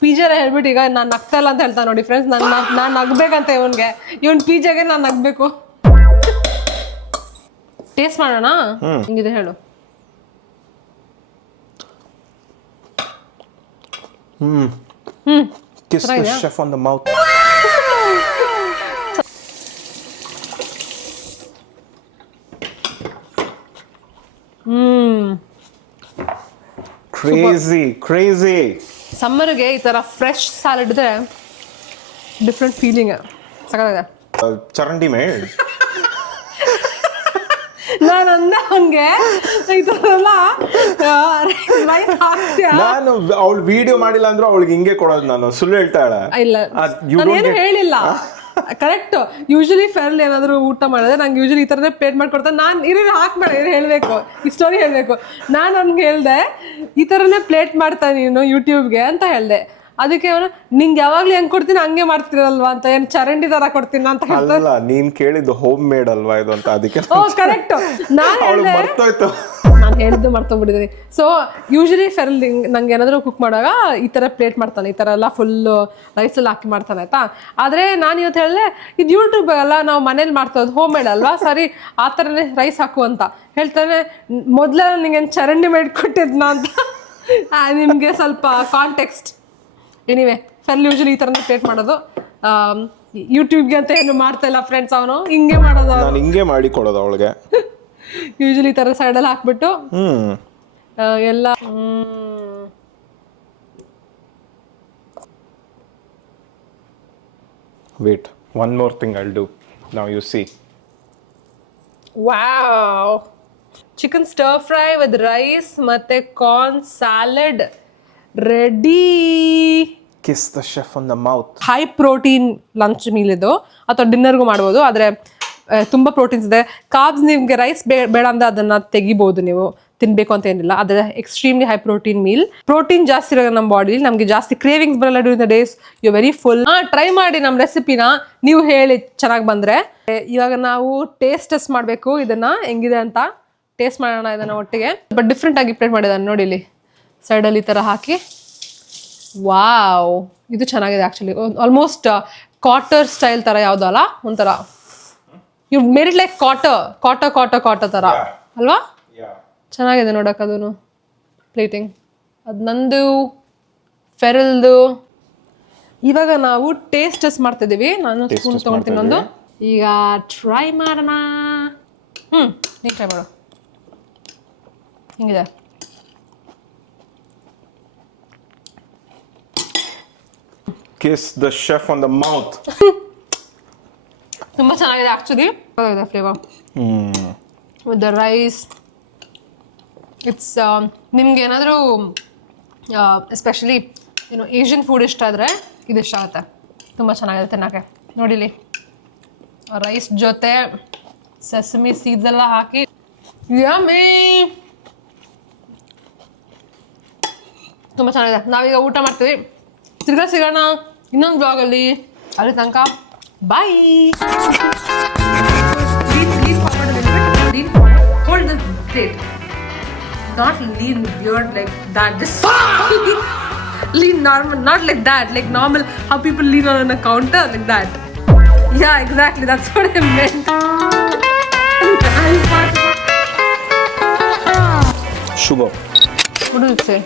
ಪಿಜ್ಜಾರ ಹೇಳ್ಬಿಟ್ಟು ಈಗ ನಾನು ನಗ್ತಾ ಇಲ್ಲ ಅಂತ ಹೇಳ್ತಾ ನೋಡಿ ಫ್ರೆಂಡ್ಸ್. ನಾನು ನಗ್ಬೇಕಂತ ಇವನ್ ಪಿಜ್ಜಾಗೆ ನಾನು ನಗ್ಬೇಕು. ಟೇಸ್ಟ್ ಮಾಡೋಣ, ಹಿಂಗಿದೆ ಹೇಳು. Kiss the chef on the mouth. Crazy. ಸಮ್ಮರ್ಗೆ ಈ ತರ ಫ್ರೆಶ್ ಸಾಲಡ್ ಇದ್ರೆ ಡಿಫ್ರೆಂಟ್ ಫೀಲಿಂಗ್. ಸಕ್ಕತ್ತಾಗಿದೆ. ಚರಂಡಿ ಮೇಡ್. ನಾನು ಅಂದೆ ಅವನ್ಗೆ ಈ ಥರ ಎಲ್ಲ ರೈಸ್ ಹಾಕ್ತೀಯ. ನಾನು ಅವಳು ವಿಡಿಯೋ ಮಾಡಿಲ್ಲ ಅಂದ್ರೂ ಅವಳಿಗೆ ಹಿಂಗೆ ಕೊಡೋದು. ನಾನು ಸುಳ್ಳು ಹೇಳ್ತಾಳೆ. ಇಲ್ಲ, ನಾನೇನು ಹೇಳಿಲ್ಲ. ಕರೆಕ್ಟ್. ಯೂಶಲಿ ಫೆರ್ಲ್ ಏನಾದರೂ ಊಟ ಮಾಡಿದ್ರೆ ನಂಗೆ ಯೂಶಲಿ ಈ ಥರನೇ ಪ್ಲೇಟ್ ಮಾಡ್ಕೊಡ್ತಾರೆ. ನಾನು ಹಾಕ್ಬೇಡ, ಹೇಳಬೇಕು, ಈ ಸ್ಟೋರಿ ಹೇಳಬೇಕು. ನಾನು ಅವ್ನಿಗೆ ಹೇಳಿದೆ ಈ ಥರನೇ ಪ್ಲೇಟ್ ಮಾಡ್ತಾನೆ ನೀನು ಯೂಟ್ಯೂಬ್ಗೆ ಅಂತ ಹೇಳಿದೆ. ಅದಕ್ಕೆ ಅವನು ನಿಂಗೆ ಯಾವಾಗ್ಲೂ ಹೆಂಗ್ ಕೊಡ್ತೀನಿ ಹಂಗೆ ಮಾಡ್ತಿರಲ್ವಾ ಅಂತ, ಏನ್ ಚರಂಡಿ ತರ ಕೊಡ್ತೀನಿ ಅಂತ ಹೇಳ್ತಾರೆ. ಅಲ್ಲ, ನೀನ್ ಕೇಳಿದ್ದು ಹೋಮ್ ಮೇಡ್ ಅಲ್ವಾ ಇದು ಅಂತ, ಅದಕ್ಕೆ. ಓ ಕರೆಕ್ಟ್, ನಾನು ಹೇಳಿದ್ದು ಮರ್ತೋಗ್ಬಿಟ್ಟಿದ್ದೀನಿ. ಸೊ ಯೂಶಲಿ ಫೆರಲ್ ನಂಗೆ ಏನಾದರೂ ಕುಕ್ ಮಾಡುವಾಗ ಈ ಥರ ಪ್ಲೇಟ್ ಮಾಡ್ತಾನೆ, ಈ ಥರ ಎಲ್ಲ ಫುಲ್ಲು ರೈಸಲ್ಲಿ ಹಾಕಿ ಮಾಡ್ತಾನೆ ಆಯ್ತಾ. ಆದರೆ ನಾನು ಇವತ್ತು ಹೇಳಿದೆ ಇದು ಯೂಟ್ಯೂಬ್ ಅಲ್ಲ, ನಾವು ಮನೇಲಿ ಮಾಡ್ತೋದು, ಹೋಮ್ ಮೇಡ್ ಅಲ್ವಾ, ಸರಿ ಆ ಥರನೇ ರೈಸ್ ಹಾಕು ಅಂತ ಹೇಳ್ತಾನೆ. ಮೊದಲೇ ನಿಂಗೇನು ಚರಂಡಿ ಮೇಡ್ ಕೊಟ್ಟಿದ್ನ ಅಂತ ನಿಮಗೆ ಸ್ವಲ್ಪ ಕಾಂಟೆಕ್ಸ್ಟ್. ಎನಿವೆ, ಫೆರ್ಲ್ ಯೂಶಲಿ ಈ ಥರನೇ ಪ್ಲೇಟ್ ಮಾಡೋದು. ಯೂಟ್ಯೂಬ್ಗೆ ಅಂತ ಏನು ಮಾಡ್ತಾ ಇಲ್ಲ ಫ್ರೆಂಡ್ಸ್, ಅವನು ಹಿಂಗೆ ಮಾಡೋದು. ನಾನು ಹಿಂಗೆ ಮಾಡಿ ಕೊಡೋದು ಅವಳಿಗೆ. ಯೂಶಲಿ ಈ ಥರ ಸೈಡಲ್ಲಿ ಹಾಕ್ಬಿಟ್ಟು ಎಲ್ಲ. Wait, one more thing I'll do now, you see. Wow, chicken stir fry with rice ಮತ್ತೆ corn salad ready. Kiss the chef on the mouth. High protein lunch meal ಇದು, ಅಥವಾ ಡಿನ್ನರ್ಗೂ ಮಾಡ್ಬೋದು. ಆದರೆ ತುಂಬ ಪ್ರೋಟೀನ್ಸ್ ಇದೆ. ಕಾರ್ಬ್ಸ್ ನಿಮಗೆ ರೈಸ್ ಬೇಡ ಅಂದರೆ ಅದನ್ನು ತೆಗಿಬೋದು, ನೀವು ತಿನ್ನಬೇಕು ಅಂತ ಏನಿಲ್ಲ. ಆದರೆ extremely high protein meal. Protein ಜಾಸ್ತಿ ಇರೋ ನಮ್ಮ ಬಾಡಿಲಿ ನಮಗೆ ಜಾಸ್ತಿ ಕ್ರೇವಿಂಗ್ಸ್ ಬರಲ್ಲ during the days. You very full. Try ಮಾಡಿ ನಮ್ಮ ರೆಸಿಪಿನ, ನೀವು ಹೇಳಿ ಚೆನ್ನಾಗಿ ಬಂದರೆ. ಇವಾಗ ನಾವು ಟೇಸ್ಟ್ ಮಾಡಬೇಕು ಇದನ್ನು ಹೆಂಗಿದೆ ಅಂತ. ಟೇಸ್ಟ್ ಮಾಡೋಣ ಇದನ್ನು ಒಟ್ಟಿಗೆ. ಬಟ್ ಡಿಫ್ರೆಂಟ್ ಆಗಿ ಪ್ಲೇಟ್ ಮಾಡಿದ್ದಾನೆ ನೋಡಿ, ಇಲ್ಲಿ ಸೈಡಲ್ಲಿ ಈ ಥರ ಹಾಕಿ. ವಾವ್, ಇದು ಚೆನ್ನಾಗಿದೆ ಆ್ಯಕ್ಚುಲಿ. ಆಲ್ಮೋಸ್ಟ್ ಕಾಟರ್ ಸ್ಟೈಲ್ ಥರ ಯಾವುದೋ ಅಲ್ಲ, ಒಂಥರ ಯು ಮೇಡ್ ಇಟ್ ಲೈಕ್ ಕಾಟರ್ ಥರ ಅಲ್ವಾ. ಚೆನ್ನಾಗಿದೆ ನೋಡೋಕೆ ಅದೂ ಪ್ಲೇಟಿಂಗ್. ಅದು ನಂದು ಫೆರಲ್ದು. ಇವಾಗ ನಾವು ಟೇಸ್ಟ್ ಮಾಡ್ತಿದ್ದೀವಿ. ನಾನು ಸ್ಪೂನ್ ತೊಗೊಳ್ತೀನಿ ಒಂದು. ಈಗ ಟ್ರೈ ಮಾಡೋಣ. ನೀನು ಟ್ರೈ ಮಾಡು, ಹಿಂಗಿದೆ. Kiss the chef on the mouth. ತುಂಬ ಚೆನ್ನಾಗಿದೆ actually. Flavour with the rice. It's ನಿಮ್ಗೆ ಏನಾದರೂ ಎಸ್ಪೆಷಲಿ ಏಷ್ಯನ್ ಫುಡ್ ಇಷ್ಟ ಆದರೆ ಇದು ಇಷ್ಟ ಆಗುತ್ತೆ. ತುಂಬ ಚೆನ್ನಾಗಿದೆ ತಿನ್ನೋಕ್ಕೆ. ನೋಡಿಲಿ, ರೈಸ್ ಜೊತೆ ಸೆಸಮಿ ಸೀಡ್ಸ್ ಎಲ್ಲ ಹಾಕಿ. ಯಮ್ಮಿ, ತುಂಬ ಚೆನ್ನಾಗಿದೆ. ನಾವೀಗ ಊಟ ಮಾಡ್ತೀವಿ. ತಿರ್ಗಾ ಸಿಗೋಣ ಇನ್ನೊಂದು ಬ್ಲಾಗಲ್ಲಿ. ಅಲ್ಲಿ ತನಕ ಬಾಯ್. Hold the plate. Not lean weird like that. Just lean normal, not like that. Like normal, how people lean on a counter like that. Yeah, exactly. That's what I meant. Sugar. What do you say?